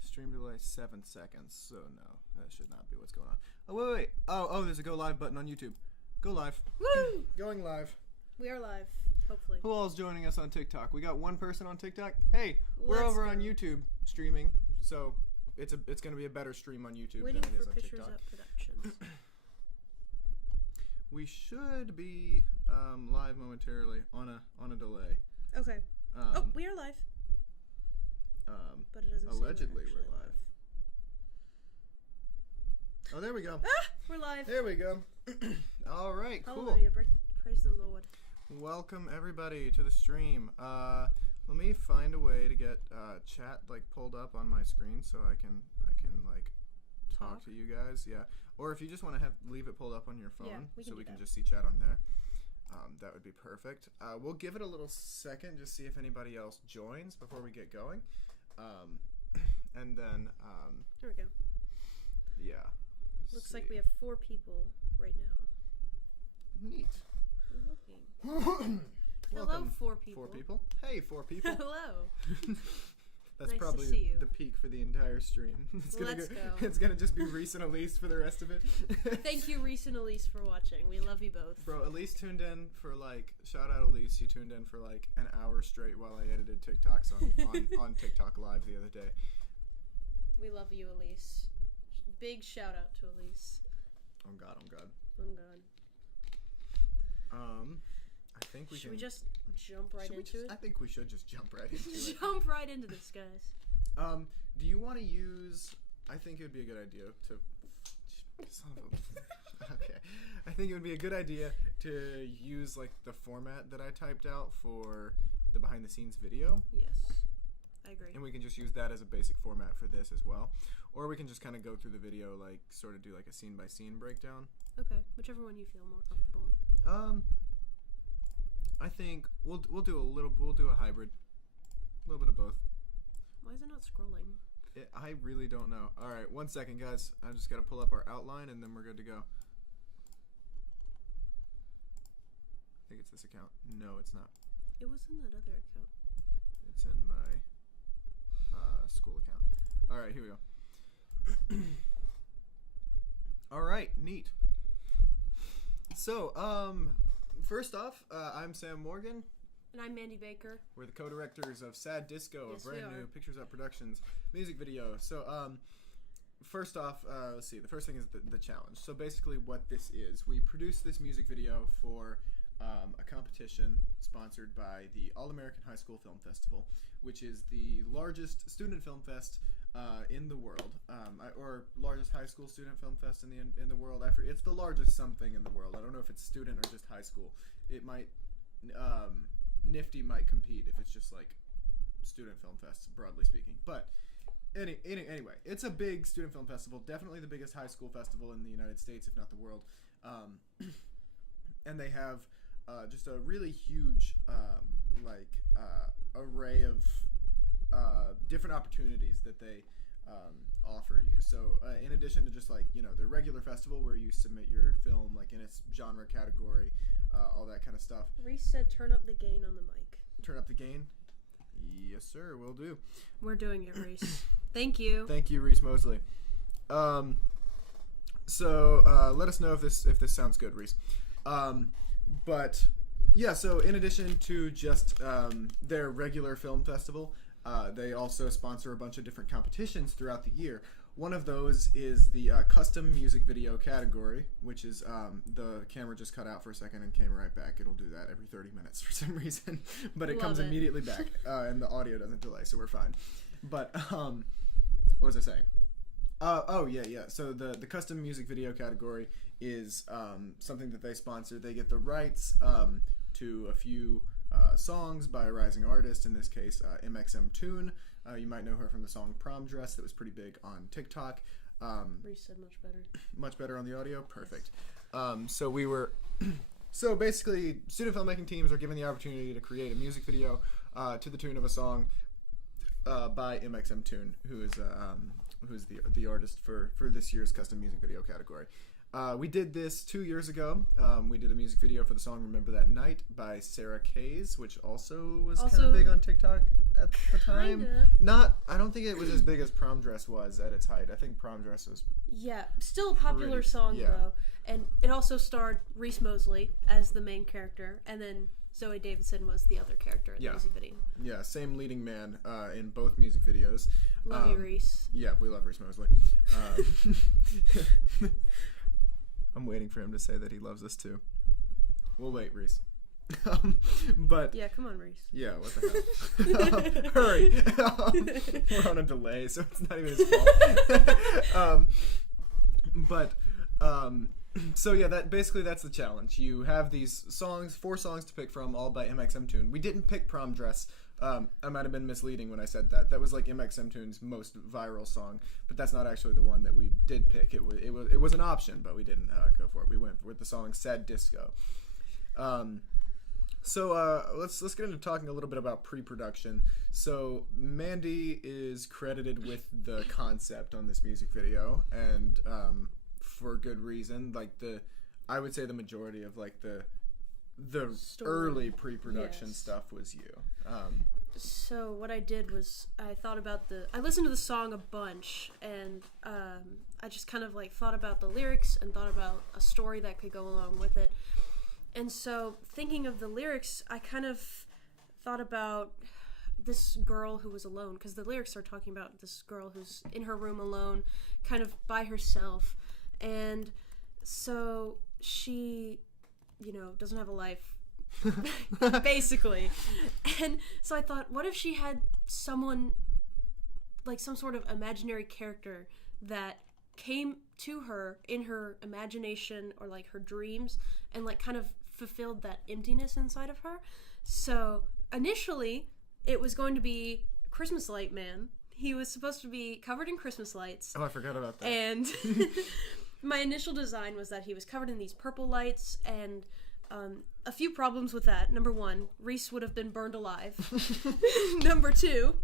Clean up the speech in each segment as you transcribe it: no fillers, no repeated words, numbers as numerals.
Stream delay 7 seconds. So no, that should not be what's going on. Oh wait. Oh, there's a go live button on YouTube. Go live. Woo! Going live. We are live, hopefully. Who all's joining us on TikTok? We got one person on TikTok. Hey, we're Let's over go. on YouTube streaming, so it's gonna be a better stream on YouTube Waiting than it is for on Pictures TikTok. Up Productions. We should be live momentarily on a delay. Okay. We are live. But it doesn't Allegedly seem we're actually live. Oh, there we go. We're live. There we go. All right, cool. Hallelujah. Praise the Lord. Welcome everybody to the stream. Let me find a way to get chat pulled up on my screen so I can talk to you guys. Yeah. Or if you just want to leave it pulled up on your phone so we can just see chat on there. That would be perfect. We'll give it a little second, just see if anybody else joins before we get going. And then There we go. yeah. Looks like we have 4 people right now. Neat. Looking. Hello, Welcome, 4 people. 4 people. Hey, 4 people. Hello. That's Nice to probably see you. the peak for the entire stream. Let's go. It's gonna just be Reese and Elise for the rest of it. Thank you, Reese and Elise, for watching. We love you both. Bro, Elise tuned in for shout out Elise. She tuned in for an hour straight while I edited TikToks on TikTok Live the other day. We love you, Elise. Big shout out to Elise. Oh God. Oh God. I think we Should can. we just jump right into it? I think we should just jump right into it. Jump right into this, guys. Do you want to use? I think it would be a good idea to. Son of a. Okay, I think it would be a good idea to use the format that I typed out for the behind the scenes video. Yes, I agree. And we can just use that as a basic format for this as well, or we can just kind of go through the video, sort of do a scene by scene breakdown. Okay, whichever one you feel more comfortable with. I think we'll do a hybrid, a little bit of both. Why is it not scrolling? I really don't know. All right, 1 second, guys. I just got to pull up our outline, and then we're good to go. I think it's this account. No, it's not. It was in that other account. It's in my school account. All right, here we go. All right, neat. So, first off, I'm Sam Morgan. And I'm Mandy Baker. We're the co-directors of Sad Disco, Yes, a brand new Pictures Up Productions music video. So, first off, let's see. The first thing is the challenge. So basically what this is, we produced this music video for a competition sponsored by the All-American High School Film Festival, which is the largest student film fest in the world, or largest high school student film fest in the world. It's the largest something in the world. I don't know if it's student or just high school. It might, Nifty might compete if it's just student film fests, broadly speaking. But anyway, it's a big student film festival. Definitely the biggest high school festival in the United States, if not the world. And they have just a really huge array of different opportunities that they offer you. So in addition to just their regular festival where you submit your film in its genre category, all that kind of stuff. Reese said turn up the gain on the mic. Turn up the gain? Yes, sir, will do. We're doing it, Reese. Thank you. Thank you, Reese Mosley. So let us know if this sounds good, Reese. But yeah, so in addition to just their regular film festival, they also sponsor a bunch of different competitions throughout the year. One of those is the custom music video category, which is the camera just cut out for a second and came right back. It'll do that every 30 minutes for some reason, but it comes immediately back, and the audio doesn't delay, so we're fine. But what was I saying? Oh yeah. So the custom music video category is something that they sponsor. They get the rights to a few songs by a rising artist, in this case MXM Toon. You might know her from the song Prom Dress that was pretty big on TikTok. Reese said much better. Much better on the audio? Perfect. So we were... So basically, student filmmaking teams are given the opportunity to create a music video to the tune of a song by MXM Toon, who's the artist for this year's custom music video category. We did this 2 years ago. We did a music video for the song Remember That Night by Sarah Kays, which also was kind of big on TikTok at the time. Kinda. Not, I don't think it was as big as Prom Dress was at its height. I think Prom Dress was. Yeah, still a popular Pretty- song yeah. though, and it also starred Reese Mosley as the main character, and then Zoe Davidson was the other character in the Yeah. music video. Yeah, same leading man in both music videos. Love you, Reese. Yeah, we love Reese Mosley. I'm waiting for him to say that he loves us too. We'll wait, Reese. But Yeah, come on, Reese. yeah, what the hell? Hurry! We're on a delay, so it's not even his fault. So yeah, that's the challenge. You have these songs, 4 songs to pick from, all by MXM Toon. We didn't pick Prom Dress. I might have been misleading when I said that. That was like MXM Toon's most viral song, but that's not actually the one that we did pick. It was an option, but we didn't go for it. We went with the song "Sad Disco." So let's get into talking a little bit about pre-production. So Mandy is credited with the concept on this music video, and for good reason. Like I would say the majority of like the Story. early pre-production Yes. stuff was you. So what I did was I listened to the song a bunch, and I just kind of like thought about the lyrics and thought about a story that could go along with it. And so thinking of the lyrics, I kind of thought about this girl who was alone, because the lyrics are talking about this girl who's in her room alone, kind of by herself. And so she, doesn't have a life, basically. And so I thought, what if she had someone, like some sort of imaginary character that came to her in her imagination or like her dreams and like kind of fulfilled that emptiness inside of her. So initially it was going to be Christmas Light Man. He was supposed to be covered in Christmas lights. Oh, I forgot about that. And my initial design was that he was covered in these purple lights, and a few problems with that. Number 1, Reese would have been burned alive. Number 2,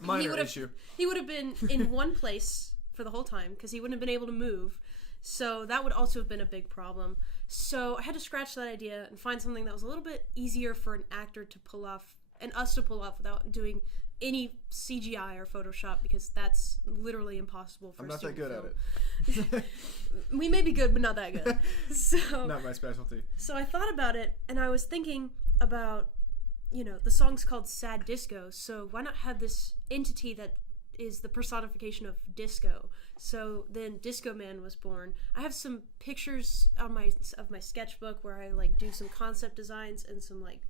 Minor issue. he would have been in one place for the whole time because he wouldn't have been able to move. So that would also have been a big problem. So I had to scratch that idea and find something that was a little bit easier for an actor to pull off and us to pull off without doing any CGI or Photoshop, because that's literally impossible for I'm a not that student good film. at it. We may be good, but not that good. So Not my specialty. So I thought about it, and I was thinking about, the song's called Sad Disco, so why not have this entity that is the personification of disco? So then Disco Man was born. I have some pictures on of my sketchbook where I like do some concept designs and some like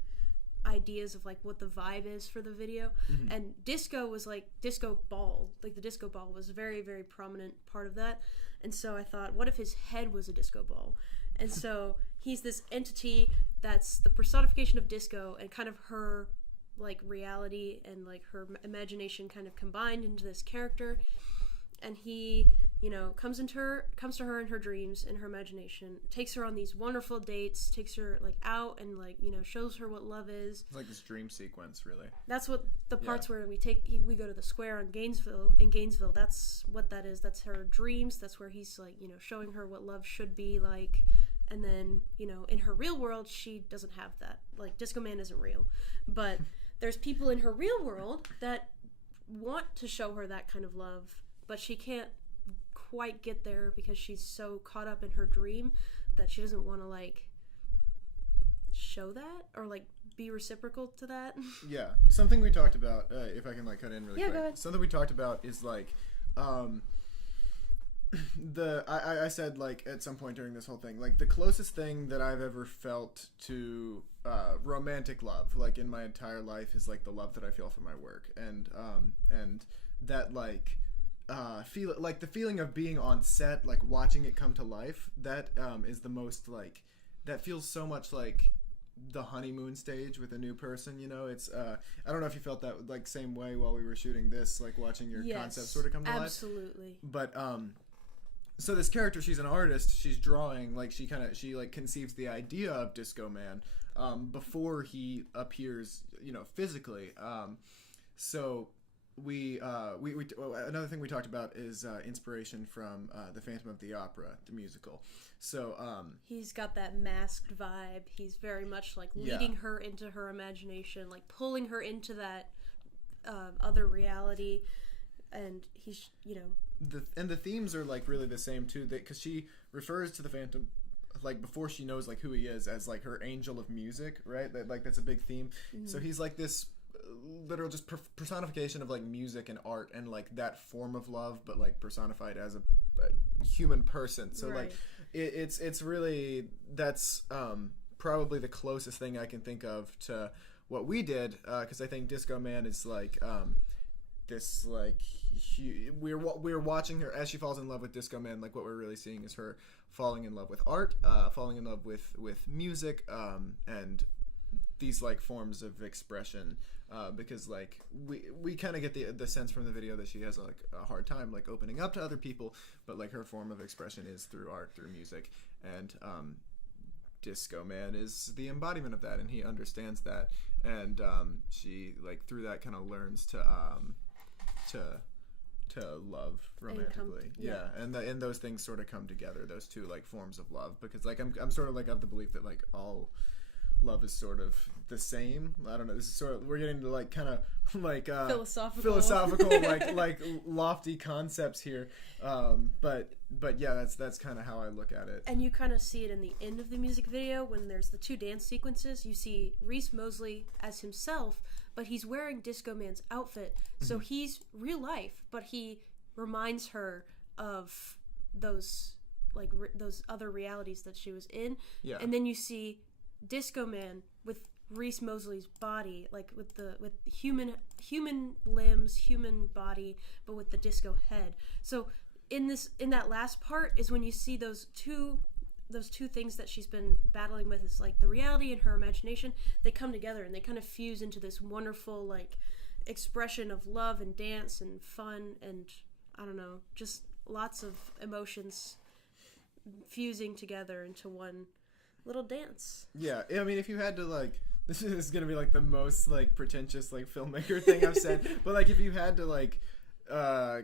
ideas of like what the vibe is for the video. Mm-hmm. And disco was like disco ball, like the disco ball was a very, very prominent part of that. And so I thought, what if his head was a disco ball? And so he's this entity that's the personification of disco, and kind of her like reality and like her imagination kind of combined into this character. And he, comes to her in her dreams, in her imagination, takes her on these wonderful dates, takes her like out and like, shows her what love is. It's like this dream sequence, really. That's what the parts Yeah. where we go to the square in Gainesville. That's what that is. That's her dreams. That's where he's like, showing her what love should be like. And then, in her real world, she doesn't have that. Like, Disco Man isn't real. But there's people in her real world that want to show her that kind of love, but she can't quite get there because she's so caught up in her dream that she doesn't want to like show that or like be reciprocal to that. Yeah, something we talked about, if I can like cut in really Yeah, quick. go ahead. Something we talked about is like I said like at some point during this whole thing, like the closest thing that I've ever felt to romantic love like in my entire life is like the love that I feel for my work, and that like feel like the feeling of being on set, like watching it come to life, that is the most like, that feels so much like the honeymoon stage with a new person. It's I don't know if you felt that like same way while we were shooting this, like watching your concept sort of come to life. Absolutely. But so this character, she's an artist, she's drawing, like she like conceives the idea of Disco Man before he appears, physically. So we another thing we talked about is inspiration from the Phantom of the Opera, the musical. So he's got that masked vibe. He's very much like leading her into her imagination, like pulling her into that other reality, and he's, you know, the themes are like really the same too, because she refers to the Phantom like before she knows like who he is as like her angel of music, right? That's a big theme. So he's like this literal just personification of like music and art and like that form of love, but like personified as a human person. So like it's really, that's probably the closest thing I can think of to what we did, because I think Disco Man is like this like we're watching her as she falls in love with Disco Man. Like what we're really seeing is her falling in love with art, falling in love with music, and these like forms of expression, because like we kind of get the sense from the video that she has like a hard time like opening up to other people, but like her form of expression is through art, through music, and Disco Man is the embodiment of that, and he understands that, and she like through that kind of learns to love romantically. And those things sort of come together, those two like forms of love, because like I'm sort of like of the belief that like all love is sort of the same. I don't know, this is sort of, we're getting to like kind of like philosophical like lofty concepts here, but yeah, that's kind of how I look at it. And you kind of see it in the end of the music video when there's the two dance sequences. You see Reese Mosley as himself, but he's wearing Disco Man's outfit, so he's real life, but he reminds her of those like those other realities that she was in. And then you see Disco Man with Reese Mosley's body, like with human limbs, human body, but with the disco head. So in that last part is when you see those two things that she's been battling with, is like the reality and her imagination. They come together and they kind of fuse into this wonderful like expression of love and dance and fun, and I don't know, just lots of emotions fusing together into one little dance. Yeah, I mean, if you had to like, this is gonna be like the most like pretentious like filmmaker thing I've said, but like if you had to like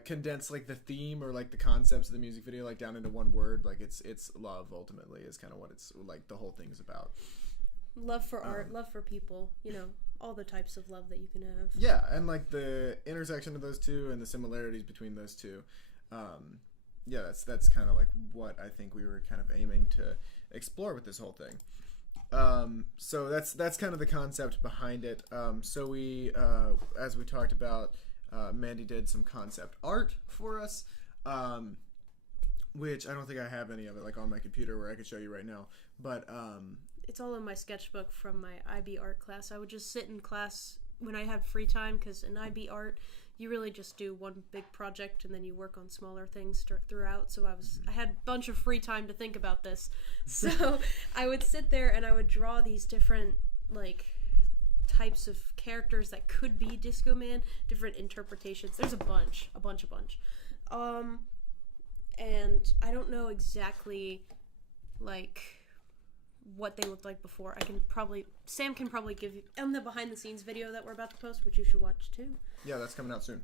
condense like the theme or like the concepts of the music video like down into one word, like it's love ultimately is kind of what it's like, the whole thing's about. Love for art, love for people, you know, all the types of love that you can have. Yeah, and like the intersection of those two and the similarities between those two. Yeah, that's kind of like what I think we were kind of aiming to explore with this whole thing. So that's kind of the concept behind it. So we, as we talked about, Mandy did some concept art for us, which I don't think I have any of it like on my computer where I could show you right now, but it's all in my sketchbook from my IB art class. I would just sit in class when I had free time, because in IB art you really just do one big project and then you work on smaller things throughout. So I had a bunch of free time to think about this. So I would sit there and I would draw these different like types of characters that could be Disco Man, different interpretations. There's a bunch. And I don't know exactly like what they looked like before. Sam can probably give you on the behind the scenes video that we're about to post, which you should watch too. Yeah, that's coming out soon.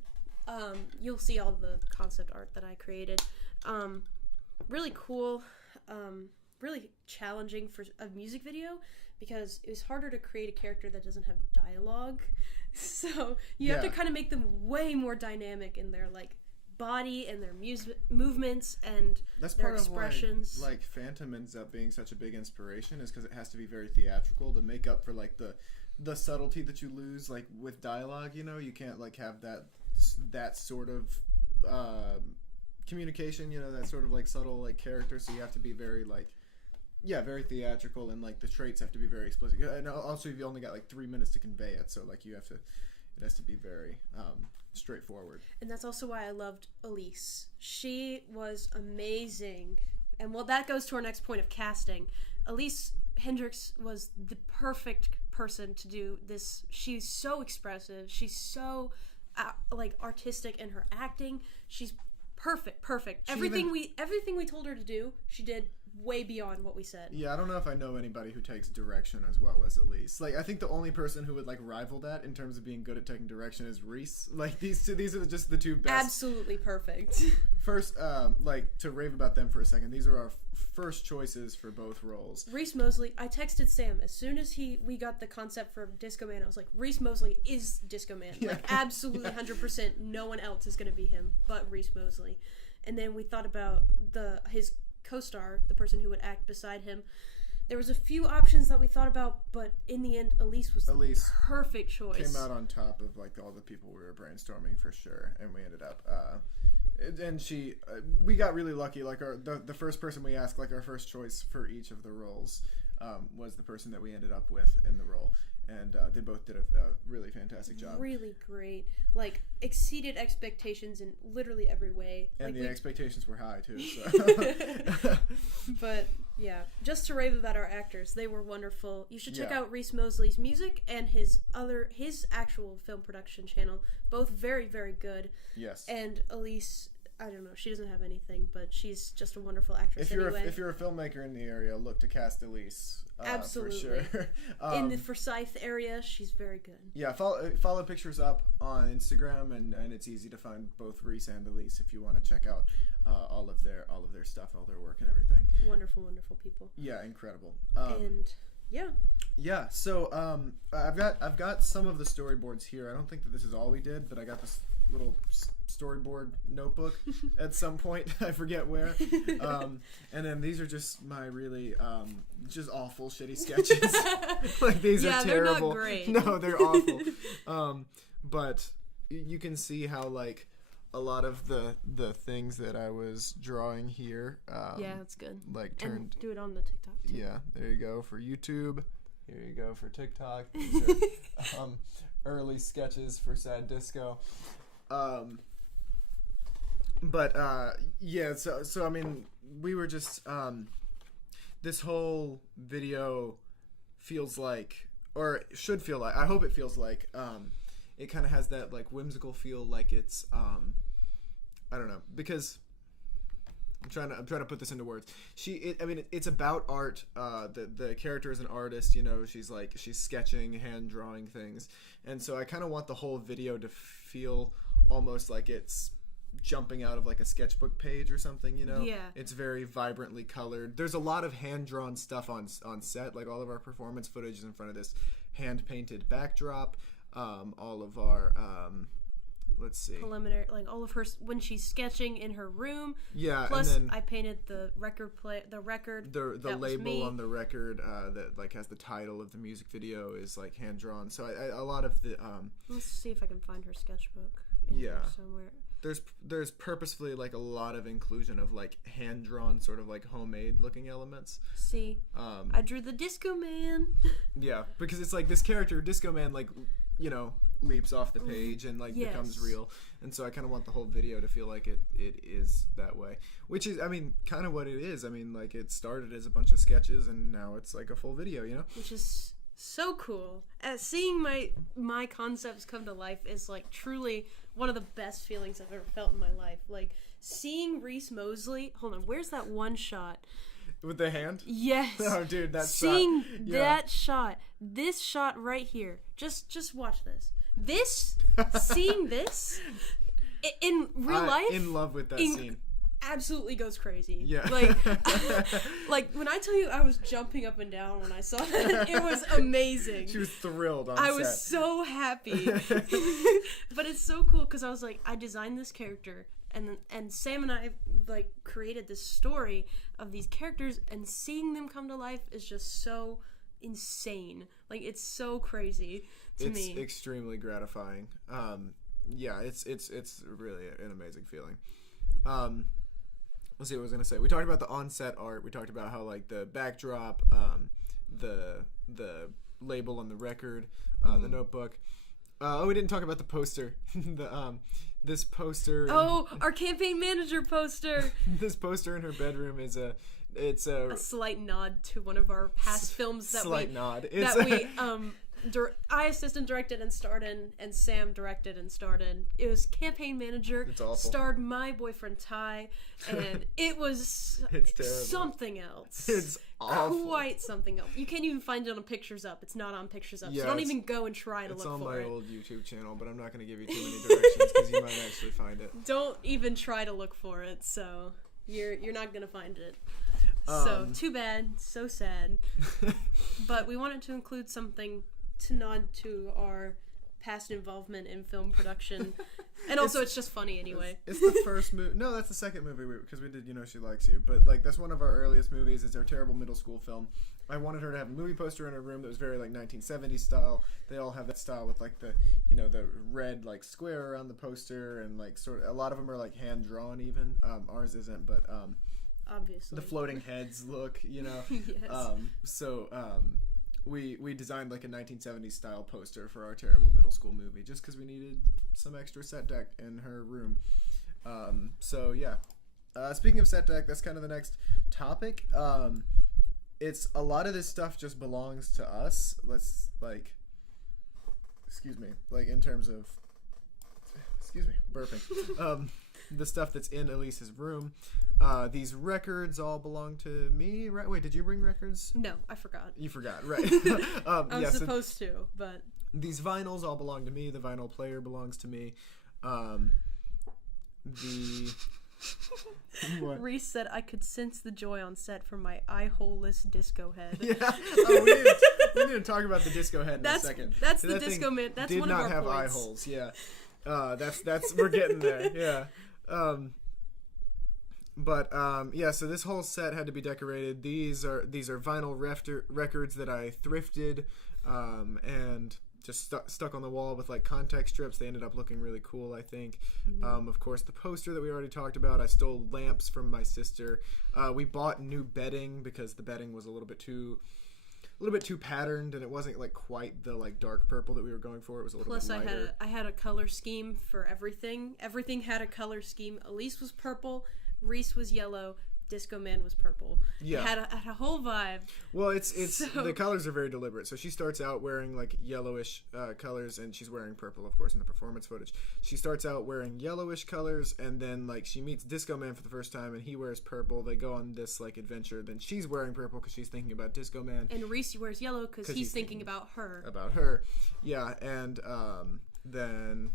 You'll see all the concept art that I created. Really cool, really challenging for a music video, because it was harder to create a character that doesn't have dialogue. So you have to kind of make them way more dynamic in their like body and their movements and that's their part expressions. Of why, like, Phantom ends up being such a big inspiration, is because it has to be very theatrical to make up for like the subtlety that you lose like with dialogue. You know, you can't like have that sort of communication. You know, that sort of like subtle like character. So you have to be very like, yeah, very theatrical, and like the traits have to be very explicit. And also, you've only got like 3 minutes to convey it, so like it has to be very straightforward. And that's also why I loved Elise. She was amazing. And well, that goes to our next point of casting. Elise Hendricks was the perfect person to do this. She's so expressive. She's so like artistic in her acting. She's perfect. Everything we told her to do, she did way beyond what we said. Yeah, I don't know if I know anybody who takes direction as well as Elise. Like, I think the only person who would like rival that in terms of being good at taking direction is Reese. Like, these are just the two best. Absolutely perfect. First, like, to rave about them for a second, these are our first choices for both roles. Reese Mosley, I texted Sam as soon as we got the concept for Disco Man. I was like, Reese Mosley is Disco Man. Yeah. Like, absolutely 100%. No one else is going to be him but Reese Mosley. And then we thought about his co-star, the person who would act beside him. There was a few options that we thought about, but in the end, Elise was the perfect choice. Came out on top of like all the people we were brainstorming for sure, and we ended up. And we got really lucky. Like the first person we asked, like our first choice for each of the roles, was the person that we ended up with in the role. And they both did a really fantastic job. Really great. Like, exceeded expectations in literally every way. And like the expectations were high, too. So. But, yeah. Just to rave about our actors. They were wonderful. You should check Yeah. out Reese Mosley's music and his actual film production channel. Both very, very good. Yes. And Elise, I don't know, she doesn't have anything, but she's just a wonderful actress if you're anyway. if you're a filmmaker in the area, look to cast Elise. Absolutely. For sure. In the Forsyth area, she's very good. Yeah, follow Pictures Up on Instagram, and it's easy to find both Reese and Elise if you want to check out all of their stuff, all their work and everything. Wonderful, wonderful people. Yeah, incredible. And yeah. Yeah, so I've got some of the storyboards here. I don't think that this is all we did, but I got this little storyboard notebook at some point. I forget where. And then these are just my really just awful, shitty sketches. Like these are terrible. They're not great. No, they're awful. But you can see how like a lot of the things that I was drawing here. Yeah, that's good. Like turned. And do it on the TikTok too. Yeah, there you go for YouTube. Here you go for TikTok. These are early sketches for Sad Disco. Yeah, so I mean, we were just this whole video feels like, or should feel like, I hope it feels like, it kind of has that like whimsical feel, like it's I don't know, because I'm trying to put this into words. It's about art. The character is an artist, you know, she's sketching, hand drawing things. And so I kind of want the whole video to feel almost like it's jumping out of like a sketchbook page or something, you know? Yeah. It's very vibrantly colored. There's a lot of hand-drawn stuff on set. Like all of our performance footage is in front of this hand-painted backdrop. All of our let's see. Preliminary, like all of her when she's sketching in her room. Yeah, Plus, and then I painted the record. The label on the record that like has the title of the music video is like hand drawn. So a lot of the Let's see if I can find her sketchbook. There somewhere. There's purposefully like a lot of inclusion of like hand drawn sort of like homemade looking elements. See, I drew the Disco Man. Yeah, because it's like this character Disco Man, like, you know, leaps off the page and like becomes real, and so I kind of want the whole video to feel like it is that way, which is, I mean, kind of what it is. I mean, like it started as a bunch of sketches and now it's like a full video, you know, which is so cool. Seeing my concepts come to life is like truly one of the best feelings I've ever felt in my life. Like seeing Reese Mosley, hold on, where's that one shot with the hand? Yes. Oh dude, that seeing shot. That shot, this shot right here, just watch this, seeing this in real life, in love with that scene, absolutely goes crazy. Yeah. Like when I tell you I was jumping up and down when I saw that, it was amazing. She was thrilled on I set. was so happy. But it's so cool because I was like, I designed this character, and Sam and I like created this story of these characters, and seeing them come to life is just so insane. Like it's so crazy to me. It's extremely gratifying. Yeah, it's really an amazing feeling. Let's see what I was gonna say. We talked about the on-set art. We talked about how like the backdrop, the label on the record, the notebook. We didn't talk about the poster. This poster. Oh, our campaign manager poster. This poster in her bedroom is a slight nod to one of our past films that slight nod. That we I assistant directed and starred in, and Sam directed and starred in. It was Campaign Manager. It's awful. Starred my boyfriend Ty, and it was It's terrible. something else. It's awful. Quite something else. You can't even find it on Pictures Up. It's not on Pictures Up. Yeah, so don't it's- even go and try to It's look on for my it. old YouTube channel, but I'm not going to give you too many directions because you might actually find it. Don't even try to look for it. So you're not gonna find it. So too bad. So sad. But we wanted to include something to nod to our past involvement in film production, and also it's just funny anyway. It's the first movie. No, that's the second movie because we did You Know She Likes You. But like that's one of our earliest movies. It's our terrible middle school film. I wanted her to have a movie poster in her room that was very like 1970s style. They all have that style with like the the red like square around the poster and like sort of a lot of them are like hand drawn even. Ours isn't, but Obviously. the floating heads look. Yes. We designed like a 1970s style poster for our terrible middle school movie just because we needed some extra set deck in her room. Speaking of set deck, that's kind of the next topic. It's a lot of this stuff just belongs to us. Let's in terms of burping. The stuff that's in Elise's room. These records all belong to me, right? Wait, did you bring records? No, I forgot. You forgot, right? I'm supposed to, but these vinyls all belong to me. The vinyl player belongs to me. What? Reese said I could sense the joy on set from my eye-holeless disco head. Yeah. Oh, we need to talk about the disco head in a second. That's the That disco thing man. That's did one of not our have eye points. holes. Yeah. That's we're getting there. Yeah. So this whole set had to be decorated. These are vinyl records that I thrifted and just stuck on the wall with like contact strips. They ended up looking really cool, I think. Mm-hmm. Of course, the poster that we already talked about. I stole lamps from my sister. We bought new bedding because the bedding was a little bit too patterned, and it wasn't like quite the like dark purple that we were going for. It was a little Plus, bit lighter. I had a color scheme for everything. Everything had a color scheme. Elise was purple. Reese was yellow. Disco Man was purple. Yeah. It had a whole vibe. Well, it's So- the colors are very deliberate. So she starts out wearing like yellowish colors, and she's wearing purple, of course, in the performance footage. She starts out wearing yellowish colors, and then like she meets Disco Man for the first time, and he wears purple. They go on this like adventure. Then she's wearing purple because she's thinking about Disco Man. And Reese wears yellow because he's thinking about her. About her, yeah, and then.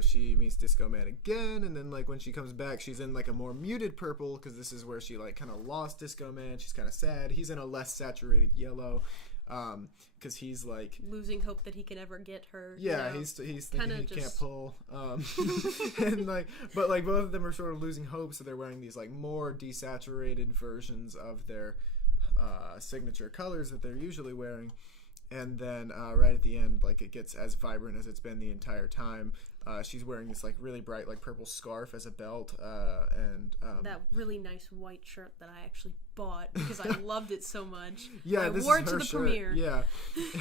She meets Disco Man again, and then like when she comes back, she's in like a more muted purple because this is where she like kind of lost Disco Man. She's kind of sad. He's in a less saturated yellow because he's like Losing hope that he can ever get her. yeah, he's thinking kinda he can't just- pull, and but both of them are sort of losing hope, so they're wearing these like more desaturated versions of their signature colors that they're usually wearing. And then right at the end, like it gets as vibrant as it's been the entire time. She's wearing this like really bright like purple scarf as a belt, and that really nice white shirt that I actually bought because I loved it so much. yeah, I this wore is it to her the shirt. premiere. Yeah,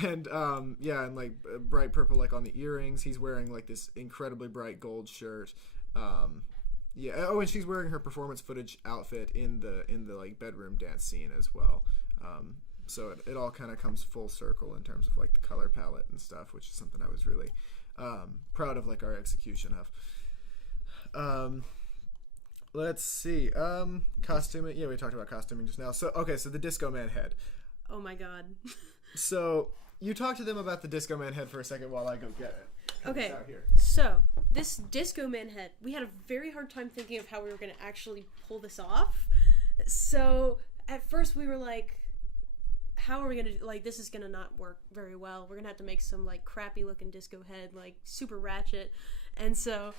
and like bright purple like on the earrings. He's wearing like this incredibly bright gold shirt. Yeah. Oh, and she's wearing her performance footage outfit in the like bedroom dance scene as well. So it all kind of comes full circle in terms of like the color palette and stuff, which is something I was really proud of, like our execution of. Let's see. Costuming. Yeah, we talked about costuming just now. So so the Disco Man head. Oh my god. So you talk to them about the Disco Man head for a second while I go get it. Okay. It's out here. So, this Disco Man head, we had a very hard time thinking of how we were going to actually pull this off. So, at first we were like, how are we going to, like, this is going to not work very well. We're going to have to make some, like, crappy looking disco head, like, super ratchet. And so,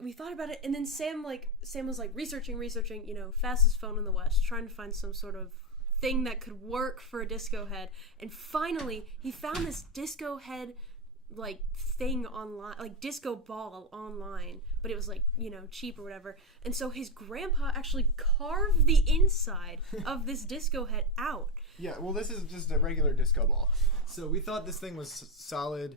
we thought about it, and then Sam was, like, researching, fastest phone in the West, trying to find some sort of thing that could work for a disco head. And finally, he found this disco head like thing online, like disco ball online, but it was like, cheap or whatever. And so his grandpa actually carved the inside of this disco head out. Yeah, well, this is just a regular disco ball. So we thought this thing was solid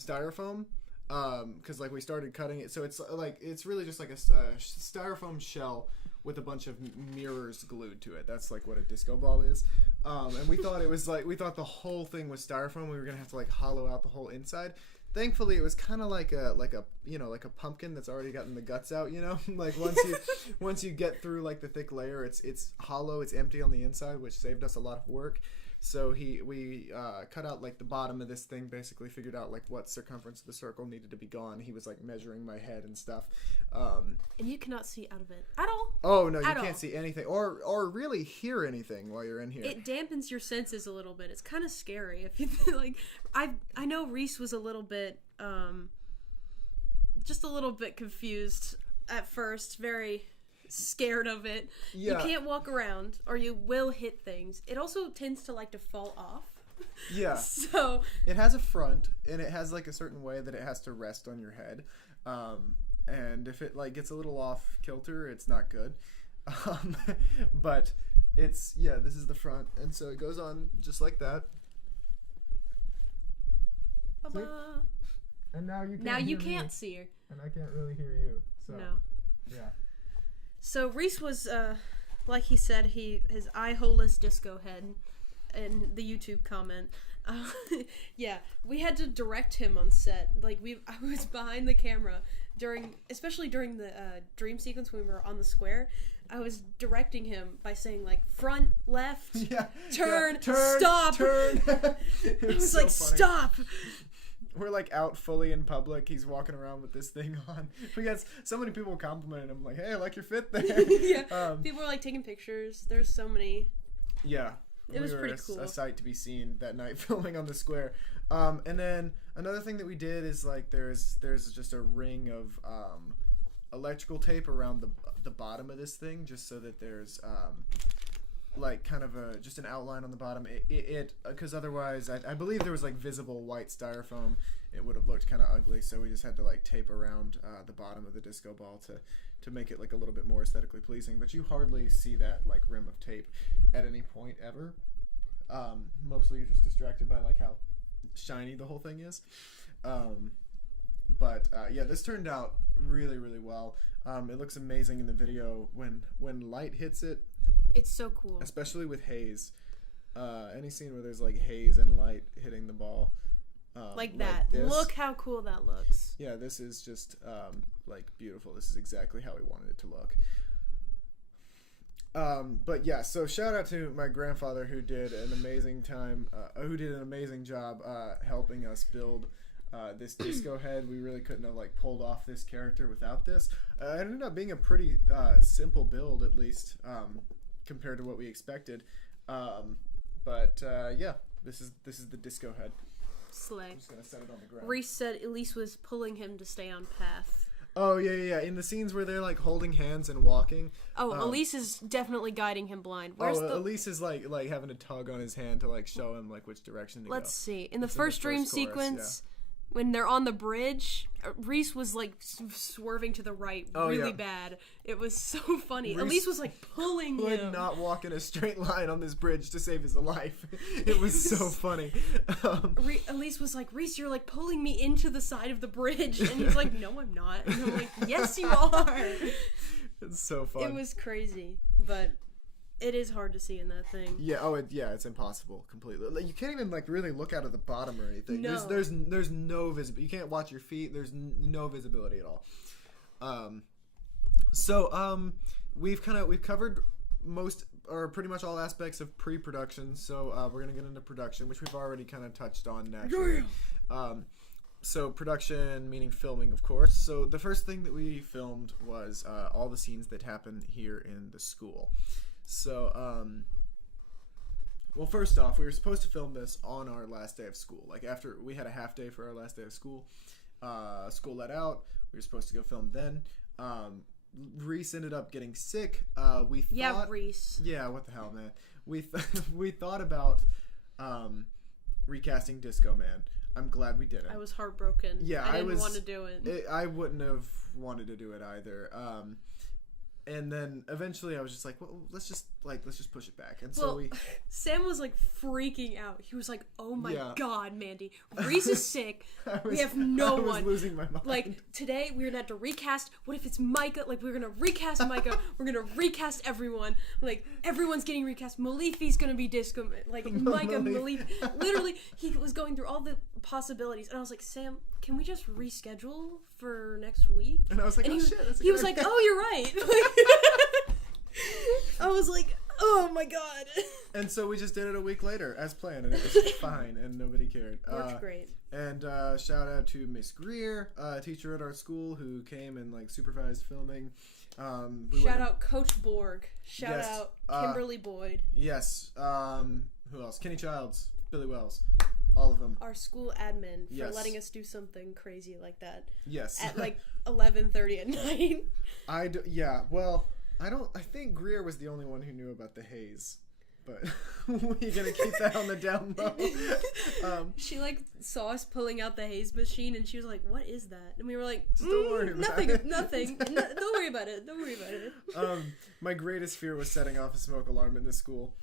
styrofoam, because like we started cutting it. So it's really just like a styrofoam shell with a bunch of mirrors glued to it. That's like what a disco ball is. And we thought it was like, we thought the whole thing was styrofoam. We were gonna have to like hollow out the whole inside. Thankfully, it was kind of like a like a pumpkin that's already gotten the guts out. Like once you get through like the thick layer, it's hollow, it's empty on the inside, which saved us a lot of work. So we cut out like the bottom of this thing, basically figured out like what circumference of the circle needed to be gone. He was like measuring my head and stuff. And you cannot see out of it at all. Oh no, you can't see anything or really hear anything while you're in here. It dampens your senses a little bit. It's kind of scary if you like. I know Reese was a little bit, just a little bit confused at first, very scared of it. Yeah. You can't walk around or you will hit things. It also tends to like to fall off. Yeah. So it has a front and it has like a certain way that it has to rest on your head. And if it like gets a little off kilter, it's not good. But it's, yeah, this is the front. And so it goes on just like that. And now you can't see her. And I can't really hear you. So no. Yeah. So Reese was, like he said, his eye-holeless disco head in the YouTube comment. Yeah, we had to direct him on set. Like I was behind the camera especially during the dream sequence when we were on the square. I was directing him by saying like front, left, turn, stop. Turn. I was so like, funny. Stop. We're like out fully in public. He's walking around with this thing on. We got so many people complimenting him, like, "Hey, I like your fit there." Yeah, people were like taking pictures. There's so many. Yeah, it was pretty cool. A sight to be seen that night filming on the square. And then another thing that we did is like there's just a ring of electrical tape around the bottom of this thing, just so that there's like kind of just an outline on the bottom. It because otherwise I believe there was like visible white styrofoam. It would have looked kind of ugly, so we just had to like tape around the bottom of the disco ball to make it like a little bit more aesthetically pleasing. But you hardly see that like rim of tape at any point ever. Mostly you're just distracted by like how shiny the whole thing is. But yeah, this turned out really, really well. It looks amazing in the video when light hits it. It's so cool. Especially with haze. Any scene where there's like haze and light hitting the ball. Like that. Look how cool that looks. Yeah, this is just like beautiful. This is exactly how we wanted it to look. But yeah, so shout out to my grandfather who did an amazing job helping us build this disco head. We really couldn't have like pulled off this character without this. It ended up being a pretty simple build, at least compared to what we expected. But yeah, this is the disco head. Slay. I'm just gonna set it on the ground. Reese said Elise was pulling him to stay on path. Oh yeah. In the scenes where they're like holding hands and walking. Oh, Elise is definitely guiding him blind. Elise is like having a tug on his hand to like show him like which direction to go. Let's see. In the first dream chorus, sequence. Yeah. When they're on the bridge, Reese was like swerving to the right really bad. It was so funny. Elise was like pulling him. Could not walk in a straight line on this bridge to save his life. It was so funny. Elise was like, Reese, you're like pulling me into the side of the bridge. And he's like, no, I'm not. And I'm like, yes, you are. It's so fun. It was crazy. But it is hard to see in that thing. Yeah. It's impossible completely. Like, you can't even like really look out of the bottom or anything. No. There's no visibility. You can't watch your feet. There's no visibility at all. We've covered most or pretty much all aspects of pre-production. So we're gonna get into production, which we've already kind of touched on naturally. So production, meaning filming, of course. So the first thing that we filmed was all the scenes that happen here in the school. So, well, first off, we were supposed to film this on our last day of school. Like, after we had a half day for our last day of school, school let out. We were supposed to go film then. Reese ended up getting sick. Reese. Yeah, what the hell, man. We thought about recasting Disco Man. I'm glad we didn't. I was heartbroken. Yeah, I didn't want to do it. I wouldn't have wanted to do it either. And then eventually I was just like, well, let's just push it back. And so Well, we Sam was like freaking out. He was like, "Oh my Yeah. god, Mandy, Reese is sick. We was- have no I was one. losing my mind. Like today, we're gonna have to recast. What if it's Micah? Like we're gonna recast Micah. We're gonna recast everyone. Like everyone's getting recast. Malefi's gonna be Disco. Like Micah, Malefi. Malefi. Literally, he was going through all the possibilities, and I was like, Sam, can we just reschedule for next week? And I was like, And oh he, shit, that's a he good was like, idea. oh, you're right. I was like, oh my god. And so we just did it a week later as planned, and it was fine, and nobody cared. Worked great. And shout out to Miss Greer, a teacher at our school who came and like supervised filming. Shout out Coach Borg. Shout Yes, out Kimberly Boyd. Yes. Who else? Kenny Childs, Billy Wells, all of them. Our school admin for Yes. letting us do something crazy like that Yes. at like 11:30 at night. Yeah. Well, I think Greer was the only one who knew about the haze, but we're gonna keep that on the down low. She like saw us pulling out the haze machine and she was like, "What is that?" And we were like, Just don't worry about nothing, it." nothing. Don't worry about it. Don't worry about it." My greatest fear was setting off a smoke alarm in the school.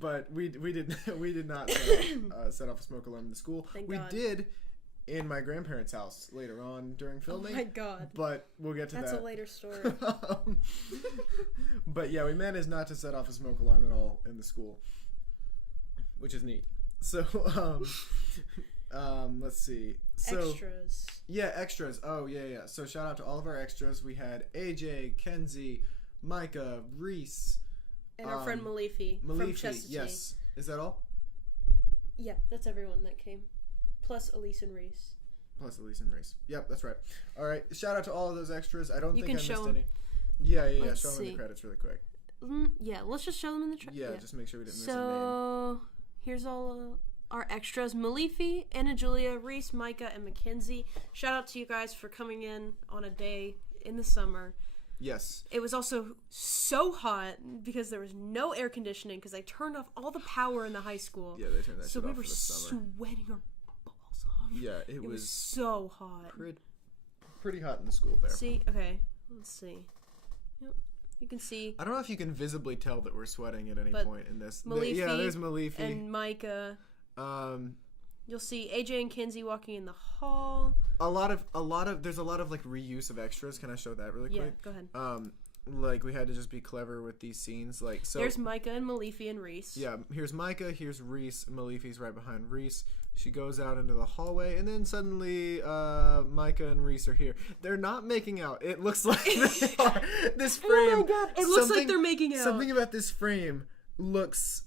But we did not set off a smoke alarm in the school. Thank we God. did in my grandparents' house later on during Oh filming. my god. But we'll get to That's that. a later story. But yeah, we managed not to set off a smoke alarm at all in the school, which is neat. So let's see. So Extras. yeah, extras. Oh yeah. So shout out to all of our extras. We had AJ, Kenzie, Micah, Reese, And our friend Malefi from Malefi. Chestatee. Yes. Is that all? Yeah, that's everyone that came. Plus Elise and Reese. Plus Elise and Reese. Yep, that's right. All right. Shout out to all of those extras. I don't You think can I show missed 'em. any. Yeah. Let's Show them in see. the credits really quick. Yeah, let's just show them in the Yeah, just make sure we didn't miss a name. So here's all our extras: Malefi, Anna Julia, Reese, Micah, and Mackenzie. Shout out to you guys for coming in on a day in the summer. Yes. It was also so hot because there was no air conditioning because they turned off all the power in the high school. Yeah, they turned that So shit we off were for the summer. sweating our balls off. Yeah, It was was so hot. pretty hot in the school there. See, okay, let's see. Yep, you can see I don't know if you can visibly tell that we're sweating at any But point in this. Malefi Yeah, there's Malefi. and Micah. Um, You'll see AJ and Kinsey walking in the hall. there's a lot of like reuse of extras. Can I show that really Yeah, quick? go ahead. Like we had to just be clever with these scenes. Like so. There's Micah and Malefi and Reese. Yeah, here's Micah, here's Reese. Malefi's right behind Reese. She goes out into the hallway, and then suddenly Micah and Reese are here. They're not making out. It looks like they are. This frame. Oh my god, it looks like they're making out. Something about this frame looks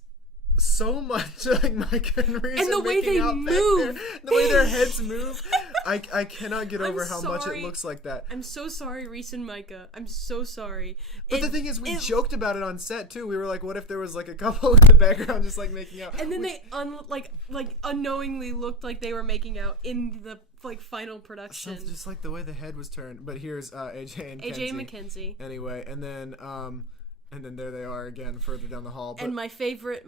so much like Micah and Reese. And the are way making they out back move. there. The way their heads move. I cannot get I'm over how much it sorry. looks like that. I'm so sorry, Reese and Micah. I'm so sorry. But the thing is, we joked about it on set too. We were like, "What if there was like a couple in the background just like making out?" And then they unknowingly looked like they were making out in the final production. Sounds just like the way the head was turned. But here's AJ and AJ Kenzie. and Mackenzie. Anyway, and then there they are again further down the hall. But And my favorite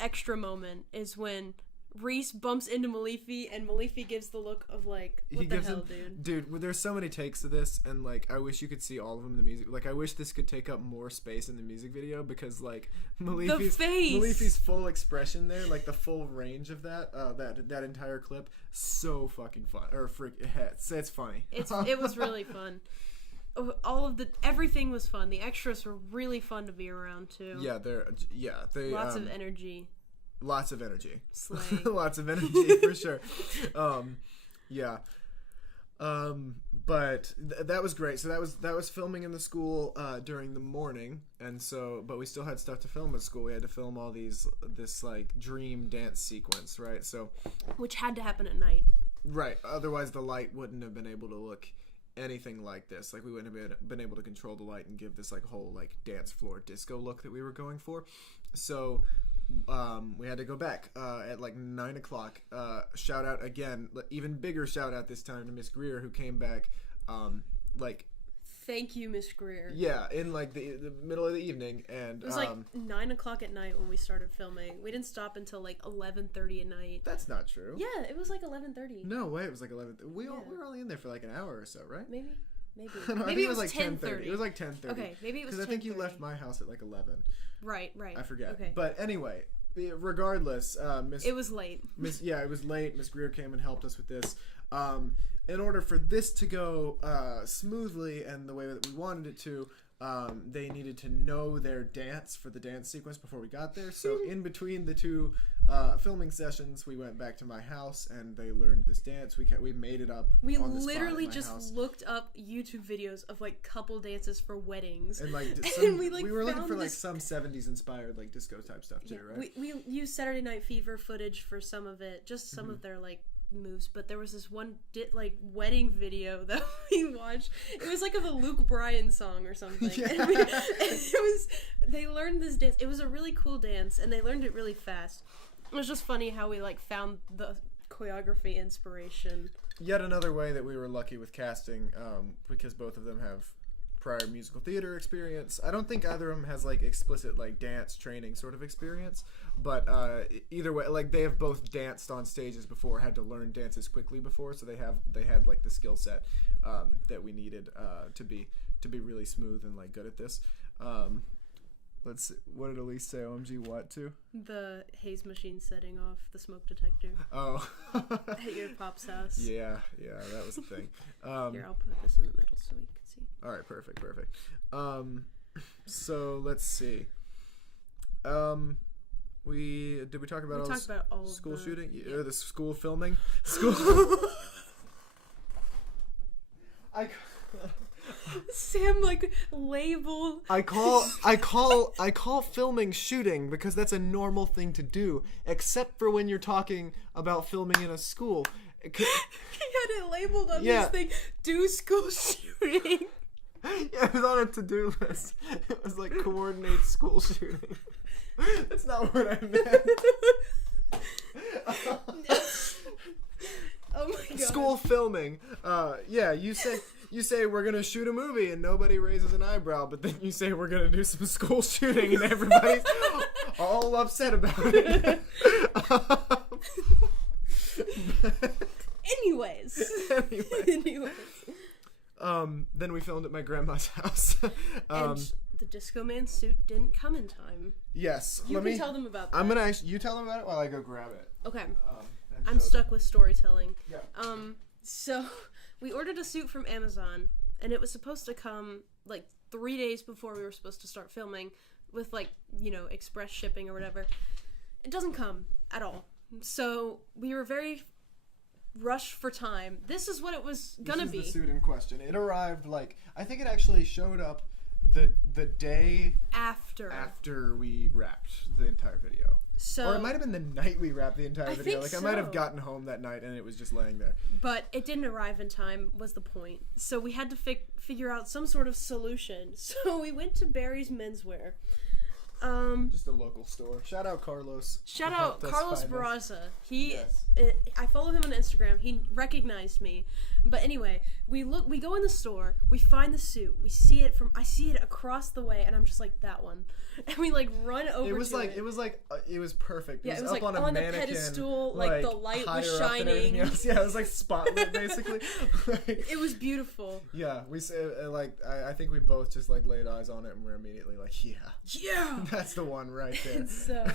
extra moment is when Reese bumps into Malefi and Malefi gives the look of like, what the hell, dude? Dude, there's so many takes to this, and like I wish you could see all of them in the music. Like I wish this could take up more space in the music video because like Malefi's full expression there, like the full range of that that entire clip, so fucking fun. It's funny. It was really fun. Everything was fun. The extras were really fun to be around too. They Lots of energy. Lots of energy. Slay. Lots of energy for sure. But that was great. So that was filming in the school during the morning, and so but we still had stuff to film at school. We had to film all this like dream dance sequence, right? So which had to happen at night. Right. Otherwise, the light wouldn't have been able to look anything like this. Like we wouldn't have been able to control the light and give this like whole like dance floor disco look that we were going for. So we had to go back at like 9 o'clock. Shout out again, even bigger shout out this time to Miss Greer, who came back like Thank you, Miss Greer. Yeah, in like the middle of the evening, and It was like 9 o'clock at night when we started filming. We didn't stop until like 11:30 at night. that's not true. Yeah, it was like 11:30. No way, it was like 11. We were only in there for like an hour or so, right? Maybe. No, I think Maybe it was like 10:30. It was like 10:30. Okay, maybe it was 10:30. Because I think you left my house at like 11. Right. I forget. Okay. But anyway, regardless, It was late. it was late. Miss Greer came and helped us with this. In order for this to go smoothly and the way that we wanted it to, they needed to know their dance for the dance sequence before we got there. So in between the two filming sessions, we went back to my house and they learned this dance. We made it up. We on the spot literally at my just house. looked up YouTube videos of like couple dances for weddings. And like And we were looking found for like this- some 70s inspired like disco type stuff too, right? We used Saturday Night Fever footage for some of it, just some Mm-hmm. of their like moves. But there was this one like wedding video that we watched. It was like of a Luke Bryan song or something. Yeah. And they learned this dance. It was a really cool dance, and they learned it really fast. It was just funny how we like found the choreography inspiration. Yet another way that we were lucky with casting, because both of them have prior musical theater experience. I don't think either of them has like explicit like dance training sort of experience, but either way, like they have both danced on stages before, had to learn dances quickly before, so they had like the skill set that we needed to be really smooth and like good at this. Let's see. What did Elise say? OMG, what to? The haze machine setting off the smoke detector Oh. at your pop's house. Yeah, that was the thing. Here, I'll put this in the middle so you can see. All right, perfect. So let's see. We talk about all talked about all school of the, shooting yeah. or the school filming? School. Sam like labeled. I call filming shooting because that's a normal thing to do, except for when you're talking about filming in a school. He had it labeled on Yeah. this thing. Do school shooting. Yeah, it was on a to-do list. It was like coordinate school shooting. That's not what I meant. Oh my god. School filming. Yeah, you say we're gonna shoot a movie and nobody raises an eyebrow, but then you say we're gonna do some school shooting and everybody's all upset about it. Anyways. Then we filmed at my grandma's house. And the Disco Man suit didn't come in time. Yes. You can tell them about that. I'm gonna actually. You tell them about it while I go grab it. Okay. And I'm show stuck with storytelling. them. Yeah. So we ordered a suit from Amazon, and it was supposed to come like 3 days before we were supposed to start filming with like, express shipping or whatever. It doesn't come at all. So we were very rushed for time. This is what it was gonna be. This is the suit in question. It arrived I think it actually showed up the day after we wrapped the entire video. So, Or it might have been the night we wrapped the entire I video. think I might have so. gotten home that night and it was just laying there. but it didn't arrive in time was the point. So we had to figure out some sort of solution. So we went to Barry's Menswear. Just a local store. Shout out Carlos. Shout who out helped us Carlos find us. Barraza. He, Yes. I follow him on Instagram. He recognized me. But anyway, we go in the store. We find the suit. I see it across the way, and I'm just like, that one. And we run over. It was to it was perfect. Yeah, it was up on a the mannequin, pedestal, the light was higher up than everything shining. else. Yeah, it was spotlit basically. It was beautiful. Yeah, we said I think we both just laid eyes on it and we're immediately Yeah. that's the one right there. So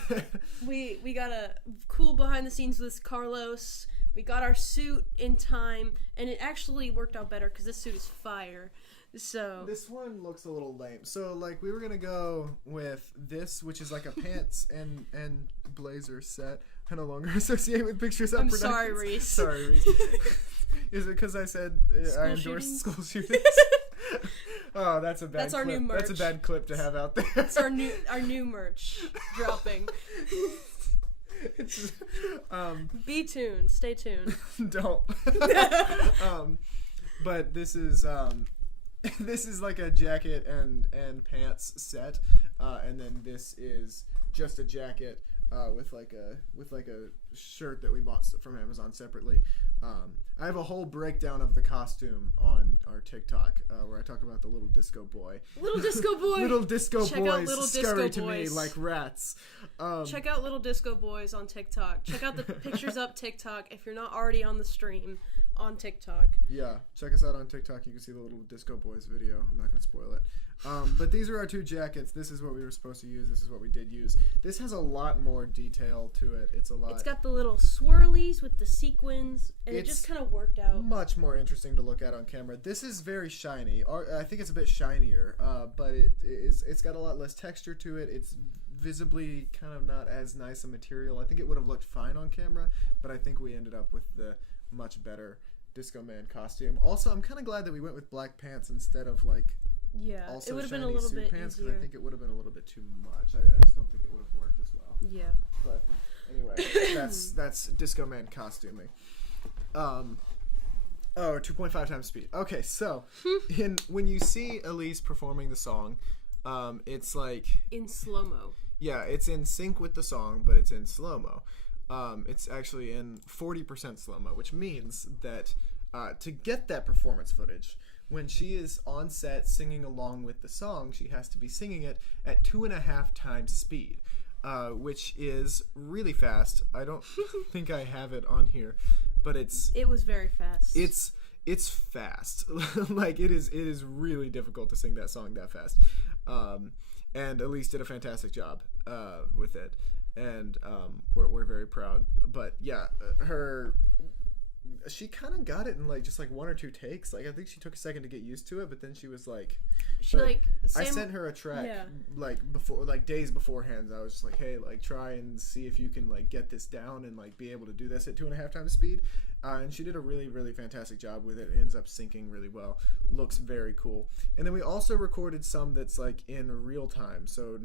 we got a cool behind the scenes with Carlos. We got our suit in time, and it actually worked out better because this suit is fire. So This one looks a little lame. So we were gonna go with this, which is a pants and blazer set. I no longer associate with Pictures Up I'm Productions. sorry, Reese. Sorry, Reese. Is it because I said I endorse shootings? school shootings? Oh, that's a bad. That's our clip. new That's a merch. bad clip to have out there. It's our new merch dropping. It's Be tuned. Stay tuned. don't. But this is a jacket and pants set, and then this is just a jacket with like a shirt that we bought from Amazon separately. I have a whole breakdown of the costume on our TikTok where I talk about the little disco boy. Little disco boy. Little disco Check out boys Little scurry Disco to me Boys. like rats. Check out Little Disco Boys on TikTok. Check out the pictures up TikTok if you're not already on the stream on TikTok. Yeah, check us out on TikTok. You can see the Little Disco Boys video. I'm not going to spoil it. But these are our two jackets. This is what we were supposed to use. This is what we did use. This has a lot more detail to it. It's a lot. It's got the little swirlies with the sequins, and it just kind of worked out. Much more interesting to look at on camera. This is very shiny. I think it's a bit shinier, but it's got a lot less texture to it. It's visibly kind of not as nice a material. I think it would have looked fine on camera, but I think we ended up with the much better Disco Man costume. Also, I'm kind of glad that we went with black pants instead of like it would have been a little bit pants, easier. because I think it would have been a little bit too much. I just don't think it would have worked as well. Yeah. But anyway, that's Disco Man costuming. 2.5 times speed. Okay, so when you see Elise performing the song, it's like in slow-mo. Yeah, it's in sync with the song, but it's in slow-mo. It's actually in 40% slow-mo, which means that to get that performance footage, when she is on set singing along with the song, she has to be singing it at 2.5 times speed, which is really fast. I don't think I have it on here, but it was very fast. It's fast. Like it is really difficult to sing that song that fast. And Elise did a fantastic job with it, and we're very proud. But yeah, she kind of got it in like just like one or two takes. Like I think she took a second to get used to it, but then she was like, I sent her a track like before, like days beforehand. I was just like, hey, like try and see if you can like get this down and like be able to do this at 2.5 times speed. And she did a really, really fantastic job with it. It ends up syncing really well. Looks very cool. And then we also recorded some that's like in real time. So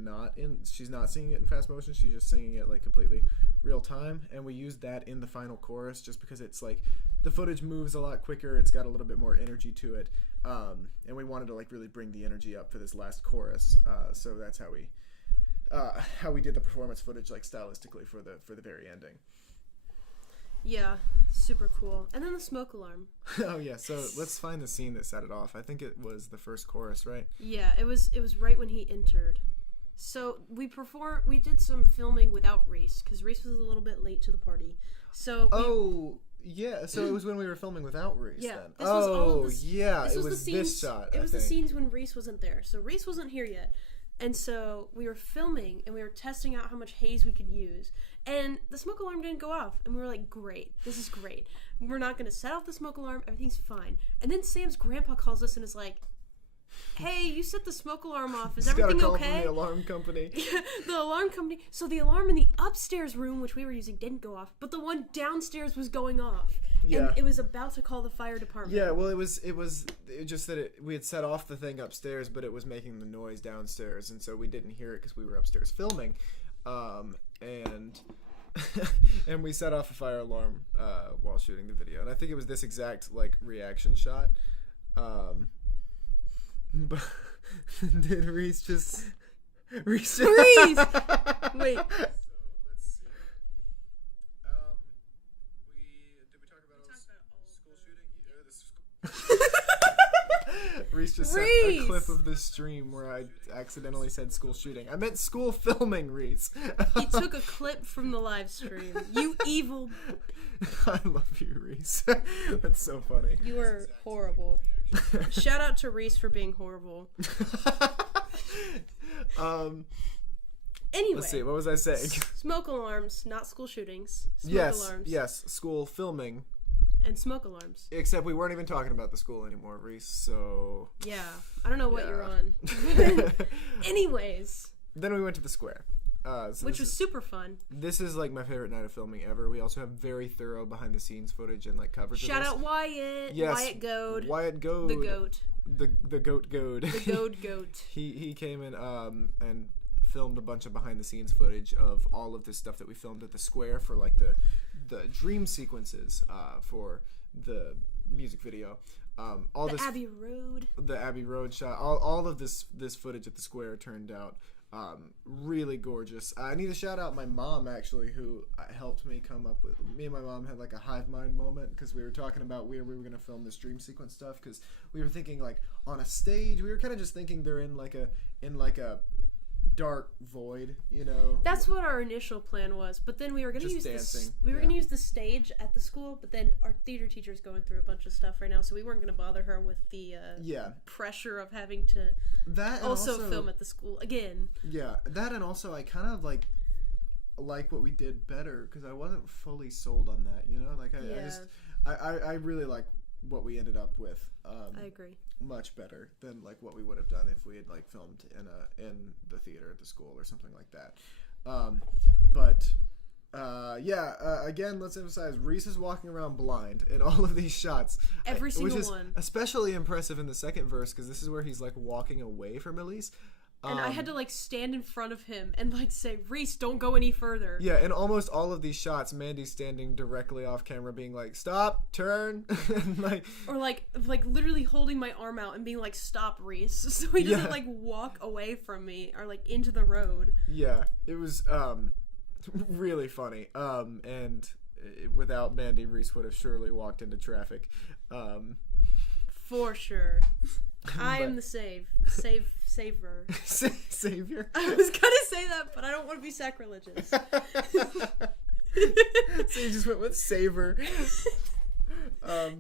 she's not singing it in fast motion. She's just singing it like completely real time. And we used that in the final chorus just because it's like the footage moves a lot quicker. It's got a little bit more energy to it. And we wanted to like really bring the energy up for this last chorus. So that's how we did the performance footage like stylistically for the very ending. Yeah, super cool. And then the smoke alarm. Oh yeah, so let's find the scene that set it off. I think it was the first chorus, right? Yeah, it was right when he entered. So we did some filming without Reese because Reese was a little bit late to the party. So yeah, so it was when we were filming without Reese then. This was all of the, yeah, this it was was the scenes, this shot. It was the scenes when Reese wasn't there. So Reese wasn't here yet. And so we were filming and we were testing out how much haze we could use. And the smoke alarm didn't go off. And we were like, great. This is great. We're not going to set off the smoke alarm. Everything's fine. And then Sam's grandpa calls us and is like, hey, you set the smoke alarm off. Is everything got a call okay? From the alarm company. The alarm company. So the alarm in the upstairs room, which we were using, didn't go off. But the one downstairs was going off. Yeah. And it was about to call the fire department. Yeah, well, it was just that we had set off the thing upstairs, but it was making the noise downstairs, and so we didn't hear it because we were upstairs filming, and and we set off a fire alarm while shooting the video, and I think it was this exact like reaction shot. But did Reese just Reese? Wait. Reese just sent a clip of the stream where I accidentally said school shooting. I meant school filming, Reese. He took a clip from the live stream. You evil. I love you, Reese. That's so funny. You are horrible. Shout out to Reese for being horrible. Anyway. Let's see, what was I saying? Smoke alarms, not school shootings. Smoke alarms. Yes, school filming. And smoke alarms. Except we weren't even talking about the school anymore, Reese, so... Yeah, I don't know what you're on. Anyways. Then we went to the square. Which was super fun. This is like my favorite night of filming ever. We also have very thorough behind the scenes footage and like coverage. Shout out Wyatt. Yes, Wyatt Goad. Wyatt Goad. The goat. The goat goad. The goat. He came in and filmed a bunch of behind the scenes footage of all of this stuff that we filmed at the square for like the dream sequences for the music video. The Abbey Road. The Abbey Road shot. All of this footage at the square turned out Really gorgeous. I need to shout out my mom, actually, who helped me come up with. Me and my mom had like a hive mind moment because we were talking about where we were going to film this dream sequence stuff, because we were thinking like on a stage. We were kind of just thinking they're in like a dark void, you know. That's what our initial plan was, but then we were going to use dancing. going to use the stage at the school, but then our theater teacher's going through a bunch of stuff right now, so we weren't going to bother her with the pressure of having to also film at the school again. Yeah, that, and also I kind of like what we did better because I wasn't fully sold on that, you know. Like I really like what we ended up with. I agree. Much better than like what we would have done if we had like filmed in the theater at the school or something like that. Again, let's emphasize Reese is walking around blind in all of these shots. Every single which is one. Especially impressive in the second verse because this is where he's like walking away from Elise. And I had to like stand in front of him and like say, Reese, don't go any further. Yeah, in almost all of these shots, Mandy's standing directly off camera being like, stop, turn. And or like literally holding my arm out and being like, stop, Reese. So he doesn't like walk away from me or like into the road. Yeah, it was really funny. Without Mandy, Reese would have surely walked into traffic. For sure. I am the savior. Savior? I was gonna say that, but I don't want to be sacrilegious. So you just went with savor.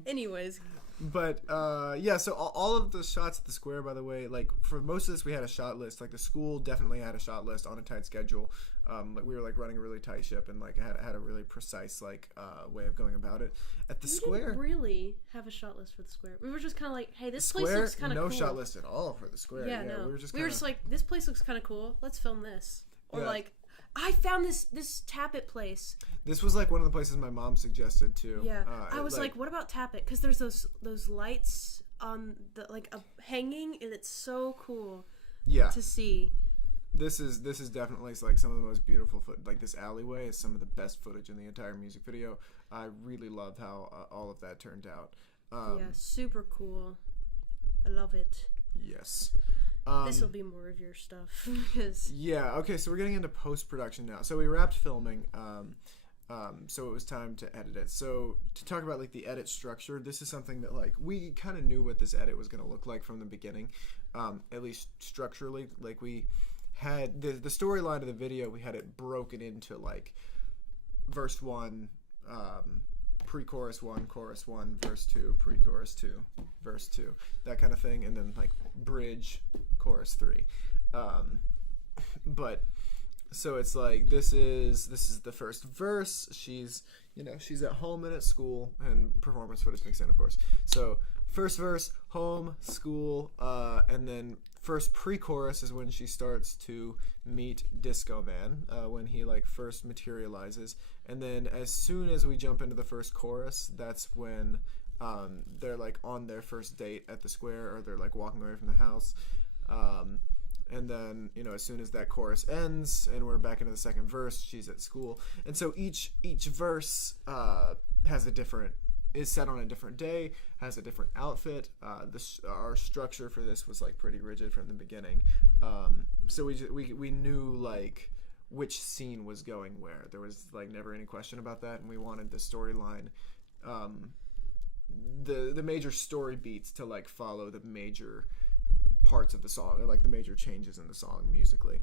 Anyways. But, so all of the shots at the square, by the way, like, for most of this we had a shot list. Like, the school definitely had a shot list on a tight schedule. Like, we were, like, running a really tight ship and, like, had a really precise, like, way of going about it. At the square... We didn't really have a shot list for the square. We were just kind of like, hey, this place looks kind of cool. No shot list at all for the square. Yeah, no. We were just like, this place looks kind of cool. Let's film this. Or, Yeah. like, I found this Tap It place. This was, like, one of the places my mom suggested, too. Yeah. I was like, what about Tap It? Because there's those lights on the, like, hanging, and it's so cool to see. This is definitely like some of the most beautiful like this alleyway is some of the best footage in the entire music video. I really love how all of that turned out. Yeah, super cool. I love it. Yes. This will be more of your stuff. Yeah. Okay. So we're getting into post-production now. So we wrapped filming. So it was time to edit it. So to talk about like the edit structure, this is something that like we kind of knew what this edit was going to look like from the beginning, at least structurally. Like we had the storyline of the video, we had it broken into like verse 1, pre-chorus 1, chorus 1, verse 2, pre-chorus 2, verse 2, that kind of thing, and then like bridge, chorus 3. But so it's like this is the first verse. She's at home and at school, and performance footage mixed in, of course. So first verse, home, school, and then first pre-chorus is when she starts to meet Disco Man, when he like first materializes, and then as soon as we jump into the first chorus, that's when they're like on their first date at the square, or they're like walking away from the house. And then, as soon as that chorus ends and we're back into the second verse, she's at school. And so each verse is set on a different day, has a different outfit. Our structure for this was like pretty rigid from the beginning. So we knew like which scene was going where. There was like never any question about that, and we wanted the storyline, the major story beats to like follow the major parts of the song, or like the major changes in the song musically.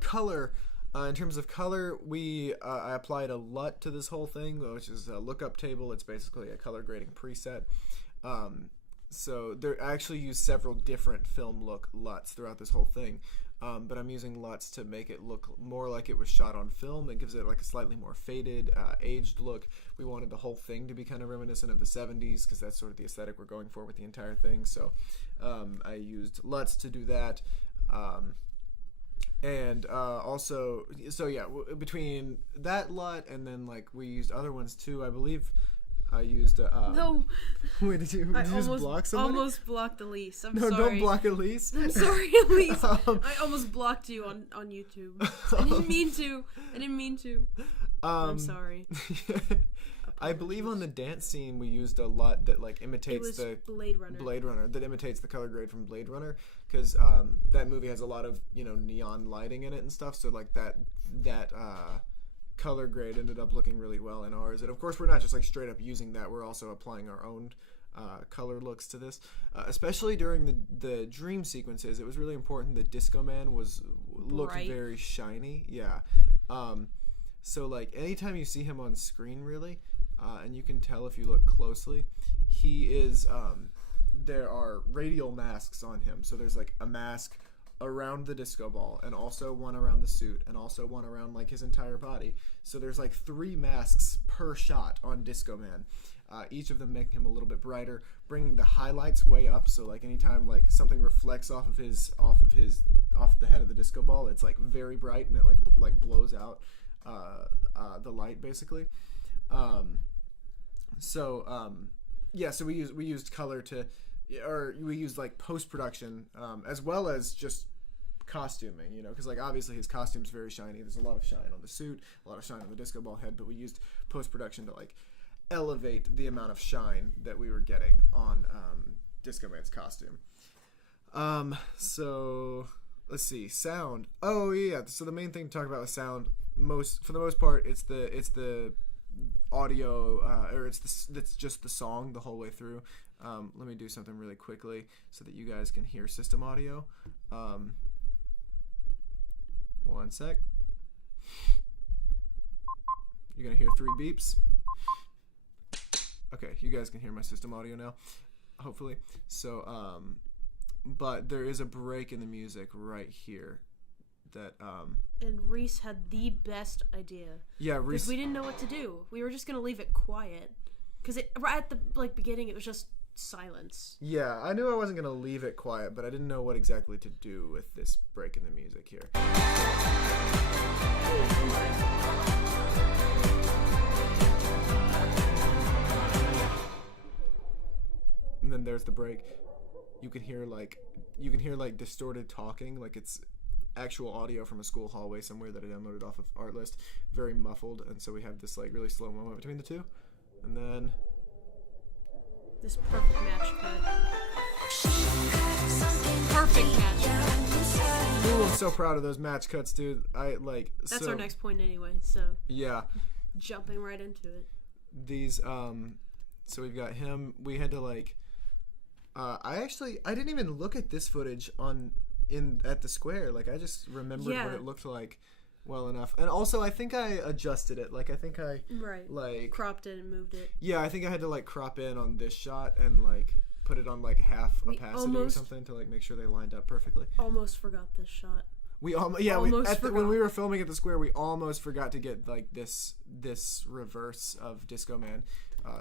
Color, in terms of color, I applied a LUT to this whole thing, which is a lookup table. It's basically a color grading preset. So I actually used several different film look LUTs throughout this whole thing. But I'm using LUTs to make it look more like it was shot on film. It gives it like a slightly more faded, aged look. We wanted the whole thing to be kind of reminiscent of the 70s because that's sort of the aesthetic we're going for with the entire thing. So I used LUTs to do that. Between that LUT and then like we used other ones too. I believe I used no. Wait, did you just block somebody? Almost blocked Elise. I'm sorry. No, don't block Elise. I'm sorry, Elise. I almost blocked you on YouTube. I didn't mean to. I'm sorry. I believe on the dance scene we used a lot that like it imitates was the Blade Runner. Blade Runner, that imitates the color grade from Blade Runner, because that movie has a lot of neon lighting in it and stuff. So like that color grade ended up looking really well in ours. And of course, we're not just like straight up using that; we're also applying our own color looks to this, especially during the dream sequences. It was really important that Disco Man looked Bright. very shiny. Yeah. So like anytime you see him on screen, really, and you can tell if you look closely, he is. There are radial masks on him. So there's like a mask around the disco ball, and also one around the suit, and also one around like his entire body. So there's like 3 masks per shot on Disco Man. Each of them making him a little bit brighter, bringing the highlights way up. So like anytime like something reflects off of the head of the disco ball, it's like very bright, and it like blows out the light basically. So we used color we used like post production as well as just costuming, because like obviously his costume's very shiny. There's a lot of shine on the suit, a lot of shine on the disco ball head, but we used post production to like elevate the amount of shine that we were getting on Disco Man's costume. So let's see, sound. Oh yeah, so the main thing to talk about with sound, for the most part, it's the audio, or it's just the song the whole way through. Let me do something really quickly so that you guys can hear system audio. One sec. You're gonna hear 3 beeps. Okay, you guys can hear my system audio now, hopefully. So, but there is a break in the music right here that And Reese had the best idea. Yeah, Reese. Because we didn't know what to do. We were just gonna leave it quiet. Because right at the beginning, it was just silence. Yeah, I knew I wasn't gonna leave it quiet, but I didn't know what exactly to do with this break in the music here. And then there's the break. You can hear like distorted talking, like it's actual audio from a school hallway somewhere that I downloaded off of Artlist, very muffled, and so we have this like really slow moment between the two, and then this perfect match cut. Perfect match cut. Ooh, I'm so proud of those match cuts, dude. That's our next point anyway, so yeah, jumping right into it. These so we've got him. We had to like I didn't even look at this footage at the square. Like I just remembered what it looked like well enough. And also I think I adjusted it. Like I think I like cropped it and moved it. Yeah, I think I had to like crop in on this shot and like put it on like half opacity or something to like make sure they lined up perfectly. Almost forgot this shot. When we were filming at the square, we almost forgot to get like this reverse of Disco Man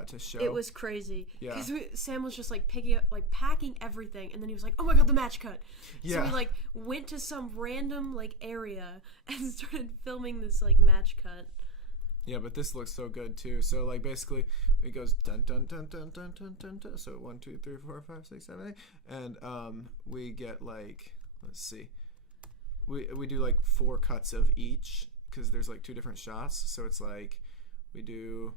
to show. It was crazy. Yeah. Because Sam was just like packing everything, and then he was like, "Oh my god, the match cut!" Yeah. So we like went to some random like area and started filming this like match cut. Yeah, but this looks so good too. So like basically it goes dun dun dun dun dun dun dun dun. So 1, 2, 3, 4, 5, 6, 7, 8, and we get like, let's see. We do like 4 cuts of each because there's like 2 different shots. So it's like we do